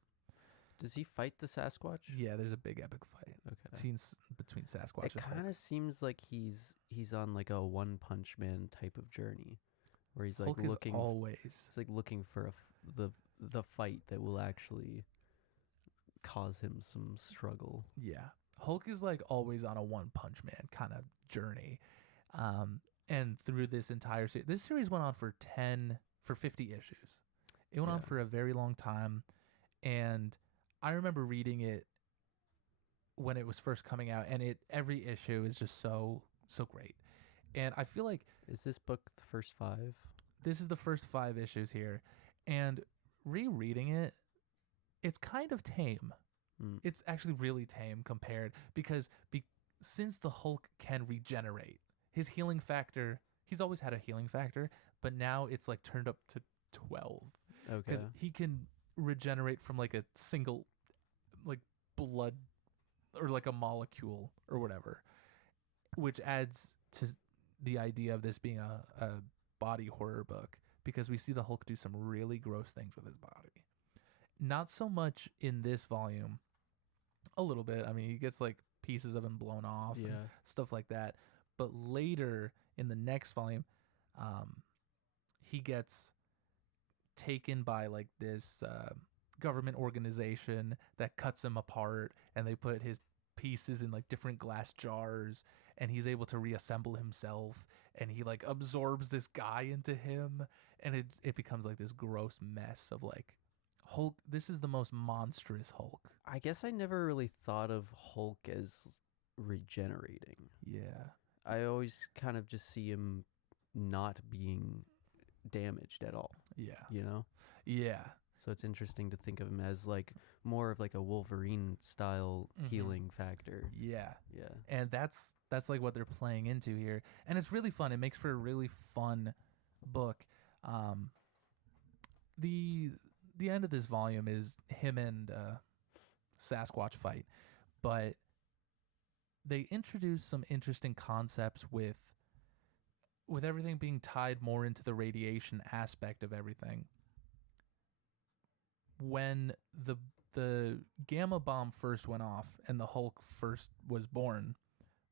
Does he fight the Sasquatch? Yeah, there's a big epic fight. Okay. Between Sasquatch and Hulk. It kind of seems like he's on like a One Punch Man type of journey, where he's like Hulk looking is always. He's like looking for the fight that will actually cause him some struggle. Yeah, Hulk is like always on a One Punch Man kind of journey, and through this entire series, this series went on for 50 issues. It went on for a very long time, and I remember reading it when it was first coming out, and every issue is just so great. And I feel like, is this book the first 5? This is the first 5 issues here, and rereading it, it's kind of tame. It's actually really tame compared because since the Hulk can regenerate, his healing factor, he's always had a healing factor, but now it's like turned up to 12. Okay. Because he can regenerate from like a single like blood or like a molecule or whatever, which adds to the idea of this being a body horror book, because we see the Hulk do some really gross things with his body. Not so much in this volume. A little bit. I mean, he gets like pieces of him blown off and stuff like that. But later in the next volume, he gets taken by like this government organization that cuts him apart, and they put his pieces in like different glass jars, and he's able to reassemble himself, and he like absorbs this guy into him, and it becomes like this gross mess of like Hulk. This is the most monstrous Hulk. I guess I never really thought of Hulk as regenerating. Yeah. I always kind of just see him not being damaged at all. Yeah. You know? Yeah. So it's interesting to think of him as like more of like a Wolverine style healing factor. Yeah. Yeah. And that's like what they're playing into here. And it's really fun. It makes for a really fun book. The end of this volume is him and Sasquatch fight, but they introduce some interesting concepts with everything being tied more into the radiation aspect of everything. When the gamma bomb first went off and the Hulk first was born,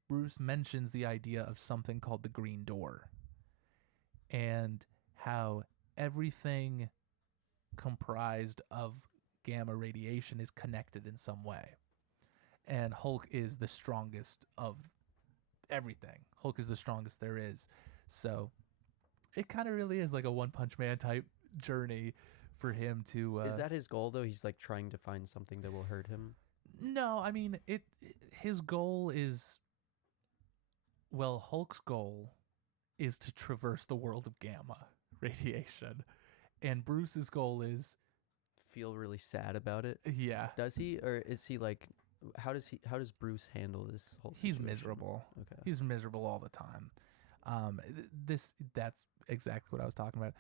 Bruce mentions the idea of something called the Green Door, and how everything comprised of gamma radiation is connected in some way. And Hulk is the strongest of everything. Hulk is the strongest there is. So it kind of really is like a One Punch Man type journey for him to... is that his goal, though? He's like trying to find something that will hurt him? No, I mean, his goal is... Well, Hulk's goal is to traverse the world of gamma radiation. And Bruce's goal is... feel really sad about it? Yeah. Does he? Or is he like... How does Bruce handle this whole situation? He's miserable. Okay. He's miserable all the time. That's exactly what I was talking about.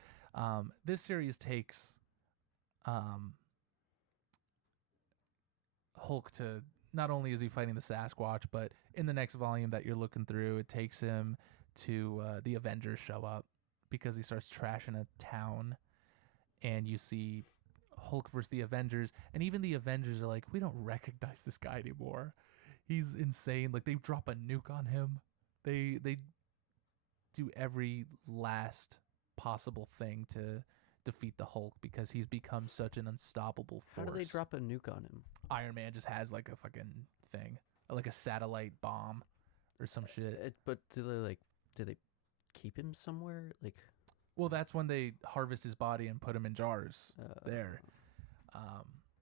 This series takes Hulk to, not only is he fighting the Sasquatch, but in the next volume that you're looking through, it takes him to the Avengers show up because he starts trashing a town, and you see Hulk versus the Avengers, and even the Avengers are like, we don't recognize this guy anymore. He's insane. Like, they drop a nuke on him. They do every last possible thing to defeat the Hulk because he's become such an unstoppable force. How do they drop a nuke on him? Iron Man just has like a fucking thing, like a satellite bomb or some shit. But do they keep him somewhere? Like, well, that's when they harvest his body and put him in jars there.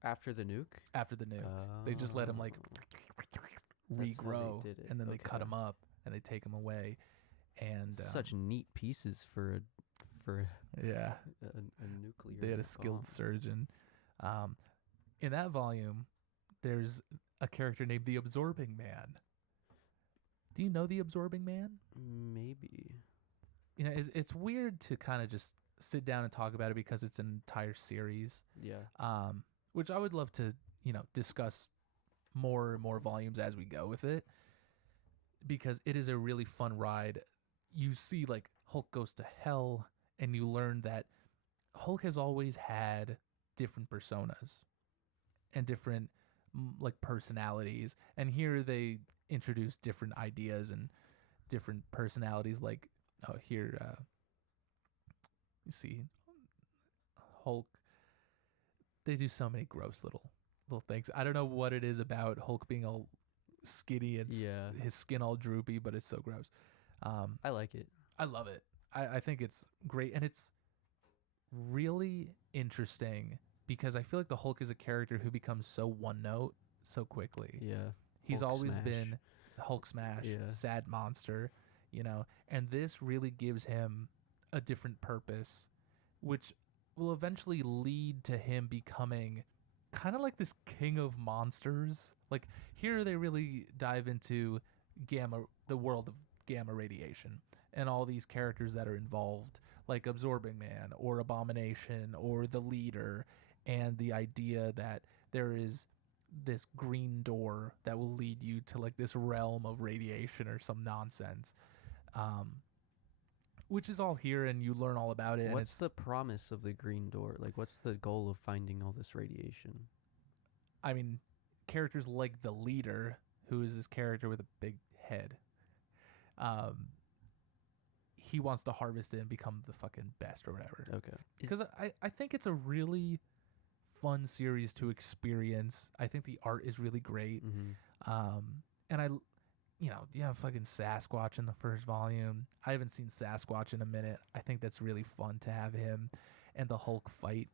After the nuke? After the nuke. They just let him like regrow, and then they cut him up and they take him away. And such neat pieces for a nuclear. They had a skilled surgeon. In that volume, there's a character named the Absorbing Man. Do you know the Absorbing Man? Maybe. You know, it's weird to kind of just sit down and talk about it because it's an entire series. Yeah. Which I would love to, discuss more and more volumes as we go with it, because it is a really fun ride. You see, like, Hulk goes to hell, and you learn that Hulk has always had different personas and different personalities, and here they introduce different ideas and different personalities. Like, here you see Hulk. They do so many gross little things. I don't know what it is about Hulk being all skinny and his skin all droopy, but it's so gross. I like it. I love it. I think it's great, and it's really interesting because I feel like the Hulk is a character who becomes so one note so quickly. Yeah. He's Hulk always smash. been Hulk smash, sad monster, and this really gives him a different purpose, which will eventually lead to him becoming kind of like this king of monsters. Like, here they really dive into the world of gamma radiation and all these characters that are involved, like Absorbing Man or Abomination or the Leader, and the idea that there is this green door that will lead you to like this realm of radiation or some nonsense, which is all here, and you learn all about it. What's the promise of the green door? Like, what's the goal of finding all this radiation? I mean, characters like the Leader, who is this character with a big head, he wants to harvest it and become the fucking best or whatever. Okay. Because I think it's a really fun series to experience. I think the art is really great. Mm-hmm. And you have fucking Sasquatch in the first volume. I haven't seen Sasquatch in a minute. I think that's really fun to have him and the Hulk fight.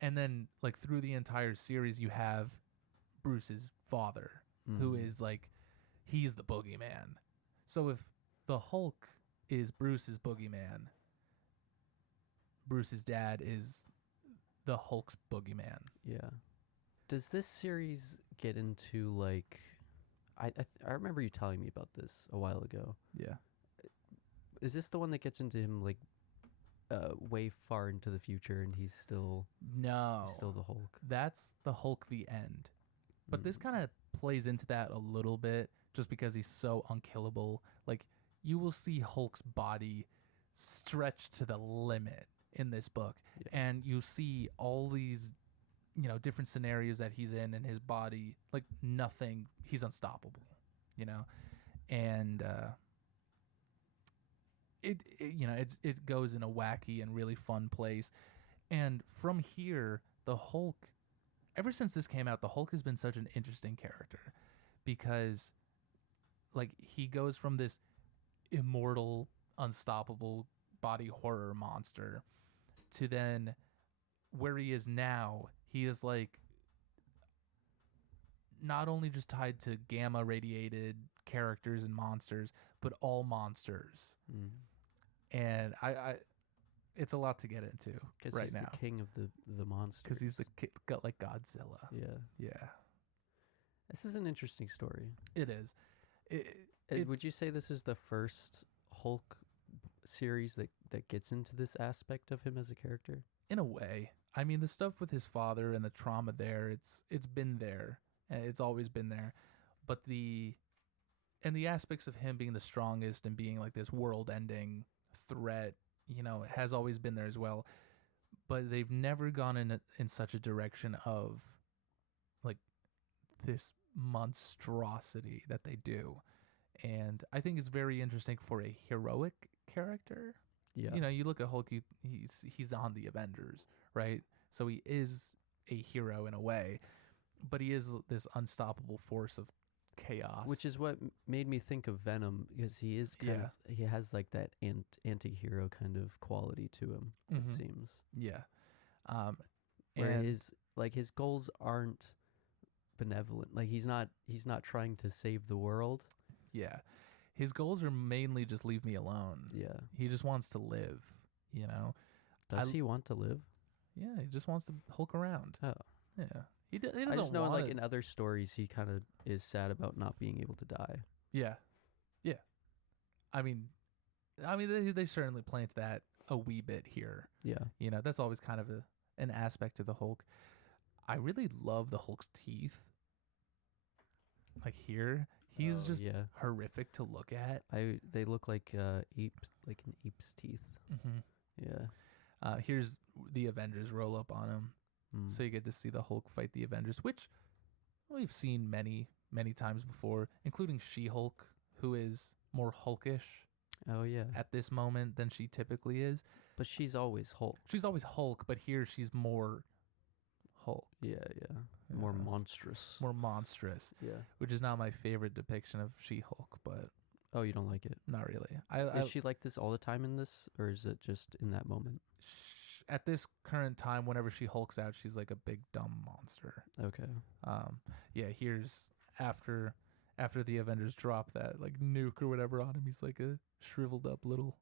And then, like, through the entire series, you have Bruce's father, who is like, he's the boogeyman. So if the Hulk is Bruce's boogeyman, Bruce's dad is the Hulk's boogeyman. Yeah. Does this series get into, like, I remember you telling me about this a while ago. Yeah. Is this the one that gets into him, like, way far into the future, and he's still the Hulk? That's the Hulk the end. But this kind of plays into that a little bit, just because he's so unkillable. Like, you will see Hulk's body stretched to the limit in this book, and you see all these, different scenarios that he's in, and his body, like, nothing, he's unstoppable, and it goes in a wacky and really fun place. And from here, the Hulk, ever since this came out, the Hulk has been such an interesting character, because, like, he goes from this immortal, unstoppable body horror monster to then where he is now. He is, like, not only just tied to gamma radiated characters and monsters, but all monsters. And I it's a lot to get into right he's now. The king of the monsters. Because he's got like Godzilla. Yeah. Yeah. This is an interesting story. It is. Would you say this is the first Hulk series that gets into this aspect of him as a character? In a way. I mean, the stuff with his father and the trauma there, it's been there. And it's always been there. But the aspects of him being the strongest and being like this world-ending threat, it has always been there as well. But they've never gone in such a direction of like this monstrosity that they do. And I think it's very interesting for a heroic character. Yeah. You look at Hulk, he's on the Avengers, right? So he is a hero in a way, but he is this unstoppable force of chaos. Which is what made me think of Venom, because he is he has like that anti-hero kind of quality to him, it seems. Yeah. Where his goals aren't benevolent. Like he's not trying to save the world. Yeah. His goals are mainly just leave me alone. Yeah. He just wants to live, Does he want to live? Yeah, he just wants to Hulk around. Oh. Yeah. He doesn't I just know want in other stories he kind of is sad about not being able to die. Yeah. Yeah. I mean they certainly plant that a wee bit here. Yeah. That's always kind of an aspect of the Hulk. I really love the Hulk's teeth. Like here, he's just horrific to look at. They look like an ape's teeth. Yeah. Here's the Avengers roll up on him. So you get to see the Hulk fight the Avengers, which we've seen many, many times before, including She-Hulk, who is more Hulkish. Oh, yeah. At this moment than she typically is. But she's always Hulk. She's always Hulk, but here she's more Hulk. Yeah. More monstrous. More monstrous. Yeah. Which is not my favorite depiction of She-Hulk, but... Oh, you don't like it? Not really. Is she like this all the time in this, or is it just in that moment? At this current time, whenever she hulks out, she's like a big dumb monster. Okay. Yeah. Here's after the Avengers drop that like nuke or whatever on him, he's like a shriveled up little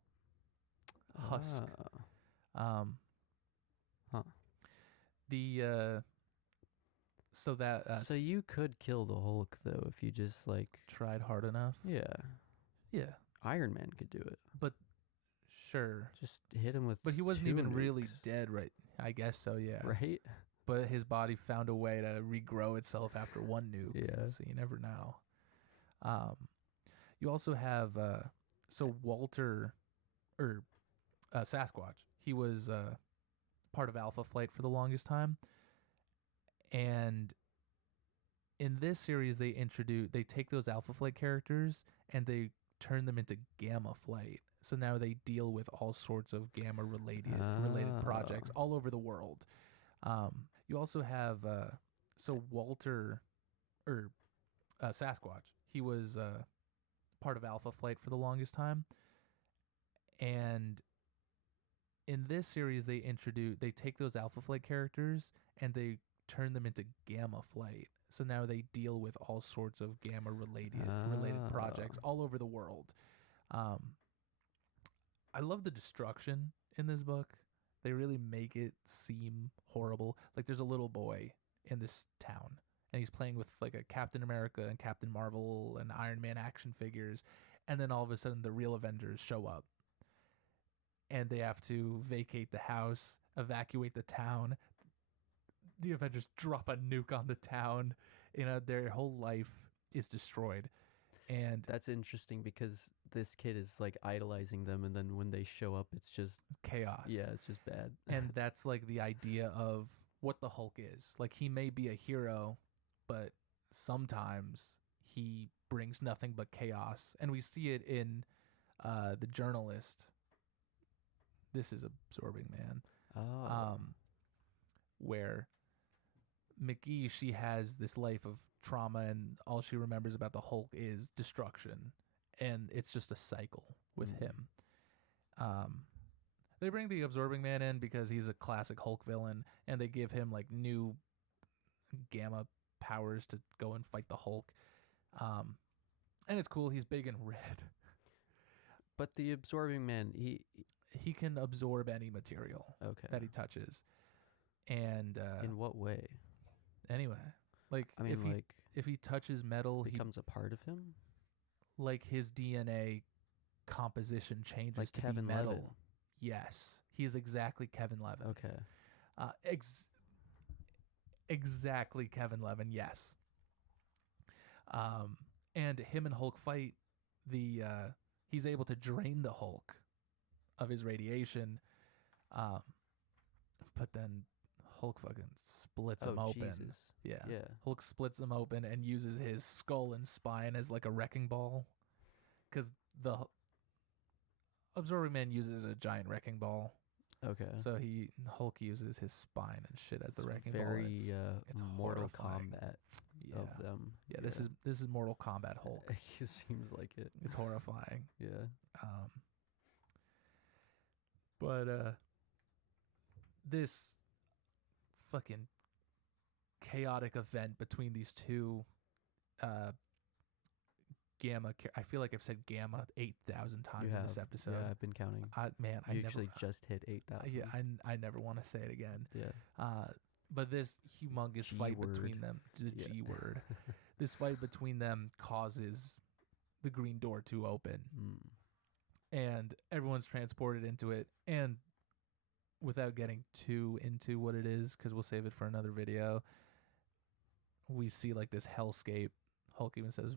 husk. So you could kill the Hulk though if you just like tried hard enough. Yeah. Iron Man could do it. But sure. Just hit him with But he wasn't even nukes. really dead, right? I guess so, yeah. Right? But his body found a way to regrow itself after one nuke. Yeah. So you never know. You also have Walter or Sasquatch. He was part of Alpha Flight for the longest time. And in this series they take those Alpha Flight characters and they turn them into Gamma Flight. So now they deal with all sorts of gamma related projects all over the world. You also have Walter or Sasquatch. He was part of Alpha Flight for the longest time. And in this series they take those Alpha Flight characters and they turn them into Gamma Flight. So now they deal with all sorts of gamma related projects all over the world. I love the destruction in this book. They really make it seem horrible. Like there's a little boy in this town and he's playing with like a Captain America and Captain Marvel and Iron Man action figures. And then all of a sudden the real Avengers show up and they have to vacate the house, evacuate the town. The Avengers drop a nuke on the town. Their whole life is destroyed. And that's interesting because this kid is like idolizing them, and then when they show up, it's just chaos. Yeah, it's just bad. And that's like the idea of what the Hulk is. Like he may be a hero, but sometimes he brings nothing but chaos. And we see it in The Journalist. This is Absorbing Man. Where McGee, she has this life of trauma and all she remembers about the Hulk is destruction, and it's just a cycle with him. They bring the Absorbing Man in because he's a classic Hulk villain, and they give him like new gamma powers to go and fight the Hulk. And it's cool. He's big and red. But the Absorbing Man, he can absorb any material that he touches. And in what way? Anyway, like if he touches metal, he becomes a part of him. like his DNA composition changes Like to Kevin be metal. Levin. Yes, he is exactly Kevin Levin. Okay. Exactly Kevin Levin. Yes. And him and Hulk fight. He's able to drain the Hulk of his radiation, but then Hulk fucking splits him open. Jesus. Yeah. Yeah. Hulk splits him open and uses his skull and spine as like a wrecking ball, because the Absorbing Man uses a giant wrecking ball. Okay. So Hulk uses his spine and shit as the wrecking ball. Very it's Mortal horrifying. Kombat Yeah. of them. Yeah, this is Mortal Kombat Hulk. It seems like it. It's horrifying. Yeah. But this fucking chaotic event between these two Gamma. I feel like I've said Gamma 8,000 times in this episode. Yeah, I've been counting. I actually just hit 8,000. Yeah, I never want to say it again. Yeah. But this humongous fight between them, the G word, this fight between them causes the green door to open, and everyone's transported into it. And without getting too into what it is, because we'll save it for another video, we see like this hellscape. Hulk even says,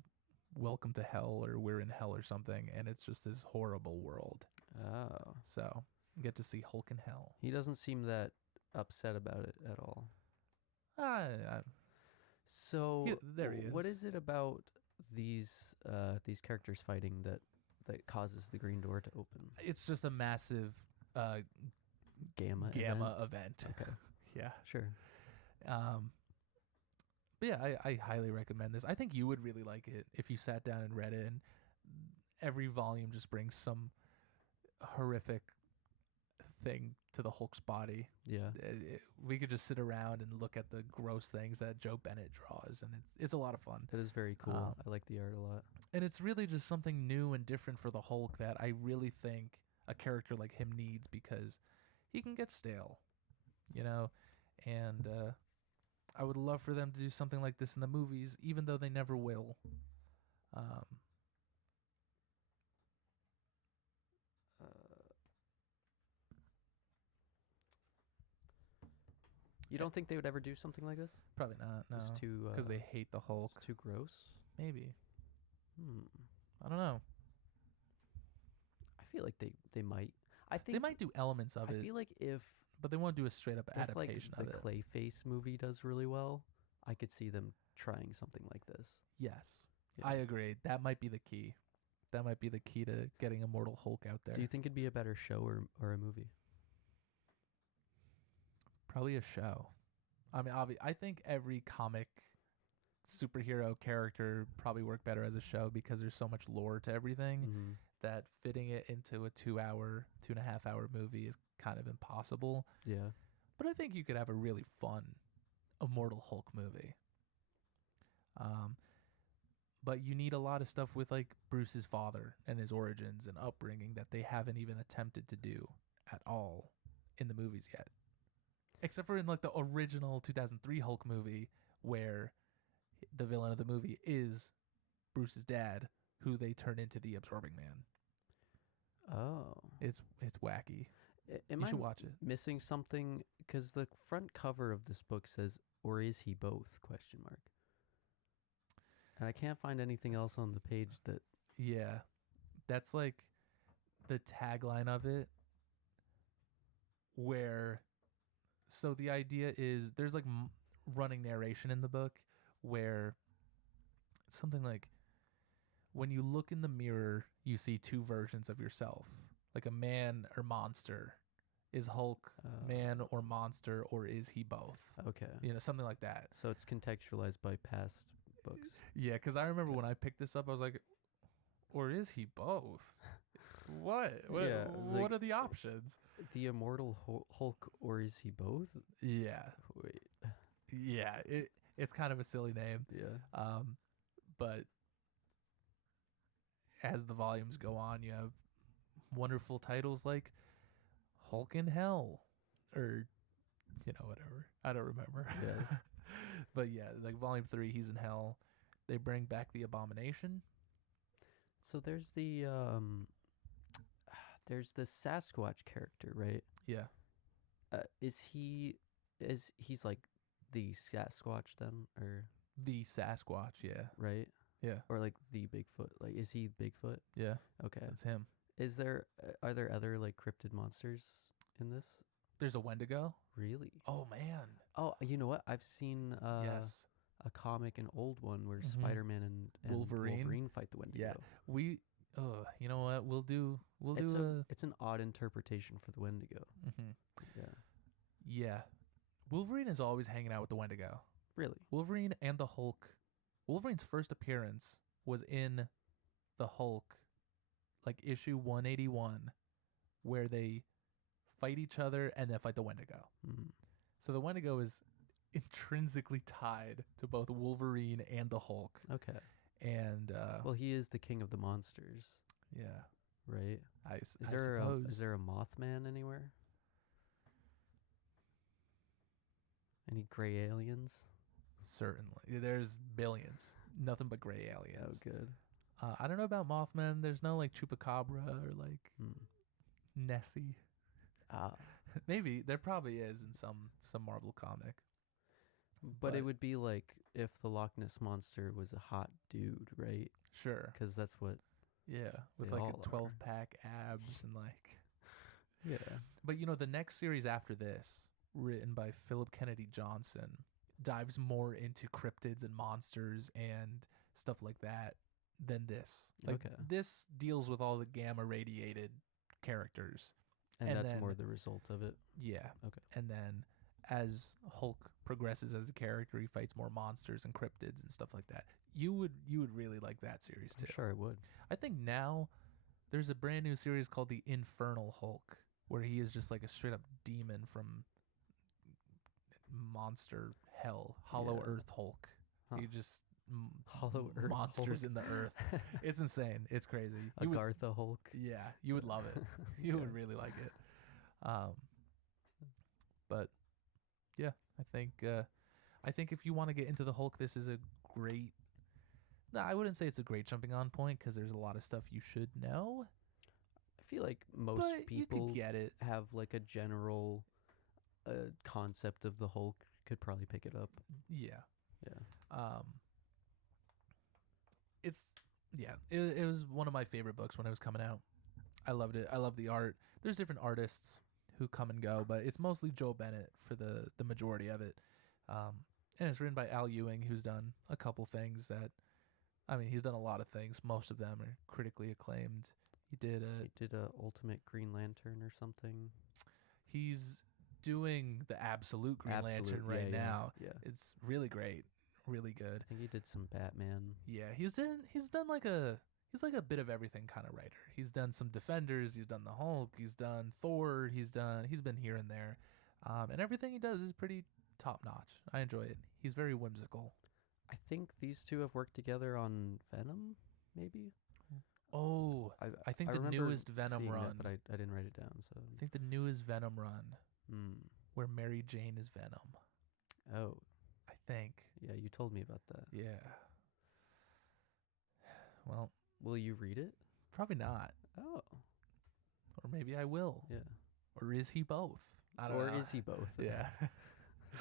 "Welcome to hell," or "We're in hell," or something, and it's just this horrible world. Oh. So you get to see Hulk in hell. He doesn't seem that upset about it at all. So there he is. What is it about these characters fighting that causes the green door to open? It's just a massive Gamma event. Okay. Yeah. Sure. But yeah, I highly recommend this. I think you would really like it if you sat down and read it. And every volume just brings some horrific thing to the Hulk's body. Yeah. We could just sit around and look at the gross things that Joe Bennett draws, and it's a lot of fun. It is very cool. I like the art a lot. And it's really just something new and different for the Hulk that I really think a character like him needs, because he can get stale, and I would love for them to do something like this in the movies, even though they never will. You don't think they would ever do something like this? Probably not. No, it's too because they hate the Hulk. It's too gross. Maybe. I don't know. I feel like they might. I think they might do elements of it. I feel like but they won't do a straight up adaptation of it. The Clayface movie does really well, I could see them trying something like this. Yes, yeah. I agree. That might be the key. That might be the key to getting Immortal Hulk out there. Do you think it'd be a better show or a movie? Probably a show. I mean, I think every comic superhero character probably work better as a show, because there's so much lore to everything that fitting it into a 2.5 hour movie is kind of impossible. Yeah. But I think you could have a really fun Immortal Hulk movie. But you need a lot of stuff with like Bruce's father and his origins and upbringing that they haven't even attempted to do at all in the movies yet. Except for in like the original 2003 Hulk movie, where the villain of the movie is Bruce's dad, who they turn into the Absorbing Man. Oh. It's wacky. You should watch it. Missing something? Because the front cover of this book says, "Or is he both?" ? And I can't find anything else on the page that... Yeah. That's like the tagline of it, where... So the idea is there's like running narration in the book where it's something like, when you look in the mirror, you see two versions of yourself, like a man or monster. Is Hulk man or monster, or is he both? Okay. Something like that. So it's contextualized by past books. Yeah, because I remember when I picked this up, I was like, or is he both? What? Yeah, what are the options? The Immortal Hulk, or is he both? Yeah. Wait. Yeah, it's kind of a silly name. Yeah. But as the volumes go on, you have wonderful titles like Hulk in Hell, or whatever. I don't remember. Yeah. But yeah, like volume 3, he's in hell. They bring back the Abomination. So there's the Sasquatch character, right? Yeah. He's like the Sasquatch then, or The Sasquatch, yeah. right? Yeah. Or like the Bigfoot? Like, is he Bigfoot? Yeah. Okay. That's him. Are there other like cryptid monsters in this? There's a Wendigo. Really? Oh man. Oh, you know what? I've seen Yes. a comic, an old one where Mhm. Spider-Man and Wolverine? fight the Wendigo. Yeah. You know what? We'll do It's an odd interpretation for the Wendigo. Mhm. Yeah. Yeah. Wolverine is always hanging out with the Wendigo. Really? Wolverine and the Hulk. Wolverine's first appearance was in the Hulk, like issue 181, where they fight each other and then fight the Wendigo. Mm. So the Wendigo is intrinsically tied to both Wolverine and the Hulk. Okay. And Well, he is the king of the monsters, yeah, right? I Is suppose. there a Mothman anywhere? Any gray aliens? Certainly, there's billions. Nothing but gray aliens. Oh, good. I don't know about Mothman. There's no like Chupacabra or like Nessie. Ah, Maybe there probably is in some Marvel comic. but it would be like if the Loch Ness monster was a hot dude, right? Sure. Because that's what. Yeah, with They like all a 12-pack abs and like. Yeah. But you know, the next series after this, written by Philip Kennedy Johnson, dives more into cryptids and monsters and stuff like that than this. Like, Okay. this deals with all the gamma radiated characters. And that's then- more the result of it. Yeah. Okay. And then as Hulk progresses as a character, he fights more monsters and cryptids and stuff like that. You would really like that series too. I'm sure I would. I think now there's a brand new series called the Infernal Hulk, where he is just like a straight up demon from monster hell, Hollow Yeah. Earth Hulk. Huh. He just Hollow Earth monsters Hulk. in the earth. It's insane. It's crazy. Agartha Hulk. Yeah, you would love it. You would really like it. But yeah, I think if you want to get into the Hulk, this is a great. No, I wouldn't say it's a great jumping on point because there's a lot of stuff you should know. I feel like most But people you could get it. have like a general concept of the Hulk. Could probably pick it up. Yeah. Yeah. It was one of my favorite books when it was coming out. I loved it. I love the art. There's different artists who come and go, but it's mostly Joe Bennett for the majority of it. And it's written by Al Ewing, who's done a couple things that, I mean, he's done a lot of things. Most of them are critically acclaimed. He did a Ultimate Green Lantern or something. He's doing the Absolute Green Lantern right now. Yeah. It's really great, really good. I think he did some Batman. Yeah, he's done like a bit of everything kind of writer. He's done some Defenders, he's done the Hulk, he's done Thor, he's been here and there. And everything he does is pretty top notch. I enjoy it. He's very whimsical. I think these two have worked together on Venom, maybe. Oh, I think the remember newest Venom seeing run. that, but I didn't write it down. So I think the newest Venom run where Mary Jane is Venom. Oh, I think. yeah, you told me about that. Yeah. Well, will you read it? Probably not. Oh, or maybe I will. Yeah. Or is he both? I don't know. Or is he both? Yeah.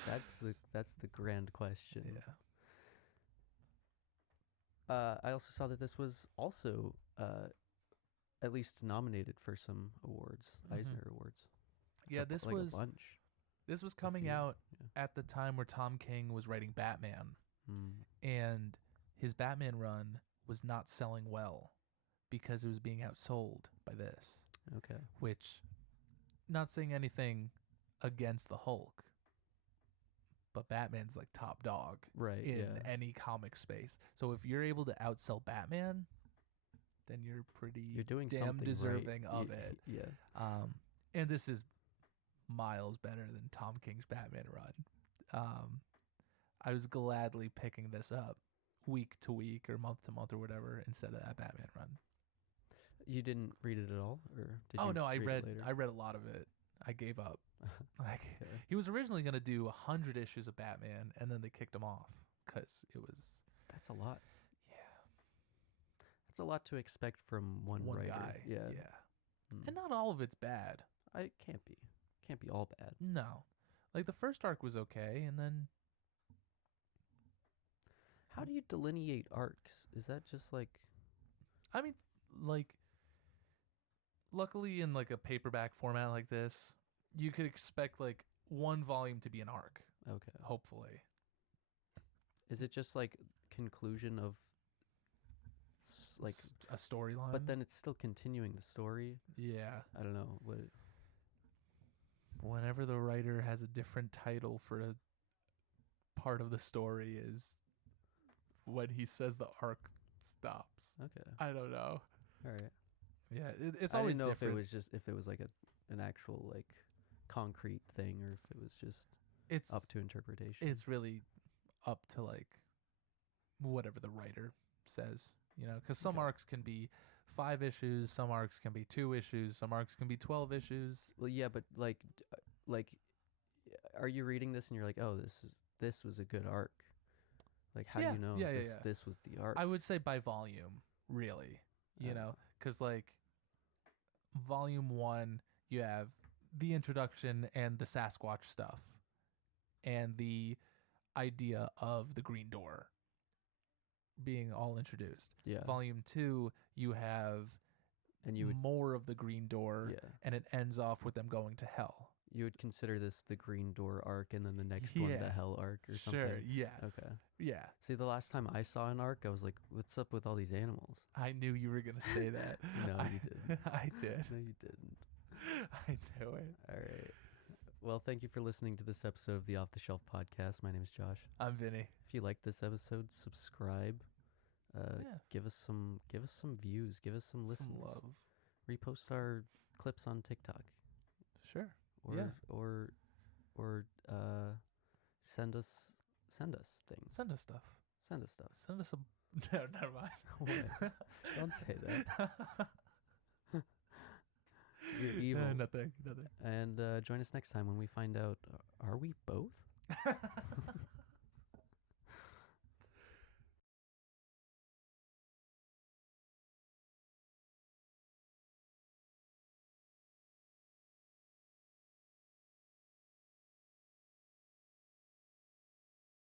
That's the grand question. Yeah. I also saw that this was also at least nominated for some awards, Eisner Awards. Yeah, this like was a bunch. This was coming few, out yeah. at the time where Tom King was writing Batman, Mm. and his Batman run was not selling well because it was being outsold by this. Okay. Which, not saying anything against the Hulk, but Batman's like top dog Right. in Yeah. any comic space. So if you're able to outsell Batman, then you're doing damn something deserving right. of it. Yeah. And this is miles better than Tom King's Batman run. I was gladly picking this up week to week or month to month or whatever instead of that Batman run. You didn't read it at all, or did Oh you no, I read it later? read a lot of it. I gave up. Like Okay. he was originally going to do 100 issues of Batman, and then they kicked him off because it was. That's a lot. Yeah. That's a lot to expect from one writer. guy. Yeah. Yeah. And not all of it's bad. It can't be all bad. No. Like the first arc was okay, and then how do you delineate arcs? Is that just like, I mean, like, luckily in like a paperback format like this, you could expect like one volume to be an arc. okay. Hopefully. Is it just like conclusion of like a storyline? but then it's still continuing the story? Yeah. I don't know. What Whenever the writer has a different title for a part of the story is when he says the arc stops. Okay. I don't know. All right. Yeah, it's I always didn't know different. if it was like an actual like concrete thing or if it was just It's up to interpretation. It's really up to like whatever the writer says, because some Okay. arcs can be 5 issues, some arcs can be 2 issues, some arcs can be 12 issues. Well, yeah, but like, are you reading this and you're like, oh, this was a good arc? Like, how do you know this was the arc? I would say by volume, really, because like volume 1, you have the introduction and the Sasquatch stuff and the idea of the Green Door being all introduced. Yeah. Volume 2, you have and you would more of the Green Door, and it ends off with them going to hell. You would consider this the Green Door arc, and then the next one the Hell arc or something. Sure. Yes. Okay. Yeah. See, the last time I saw an arc, I was like, "What's up with all these animals?" I knew you were gonna say that. No, you didn't. I did. No, you didn't. I knew it. All right. Well, thank you for listening to this episode of the Off the Shelf Podcast. My name is Josh. I'm Vinny. If you like this episode, subscribe. Give us some views. Give us some listens. Some love. Repost our clips on TikTok. Sure. Or send us things. Send us stuff. Send us stuff. Send us a. No, never mind. What? Don't say that. You're evil. Nothing. And join us next time when we find out, are we both?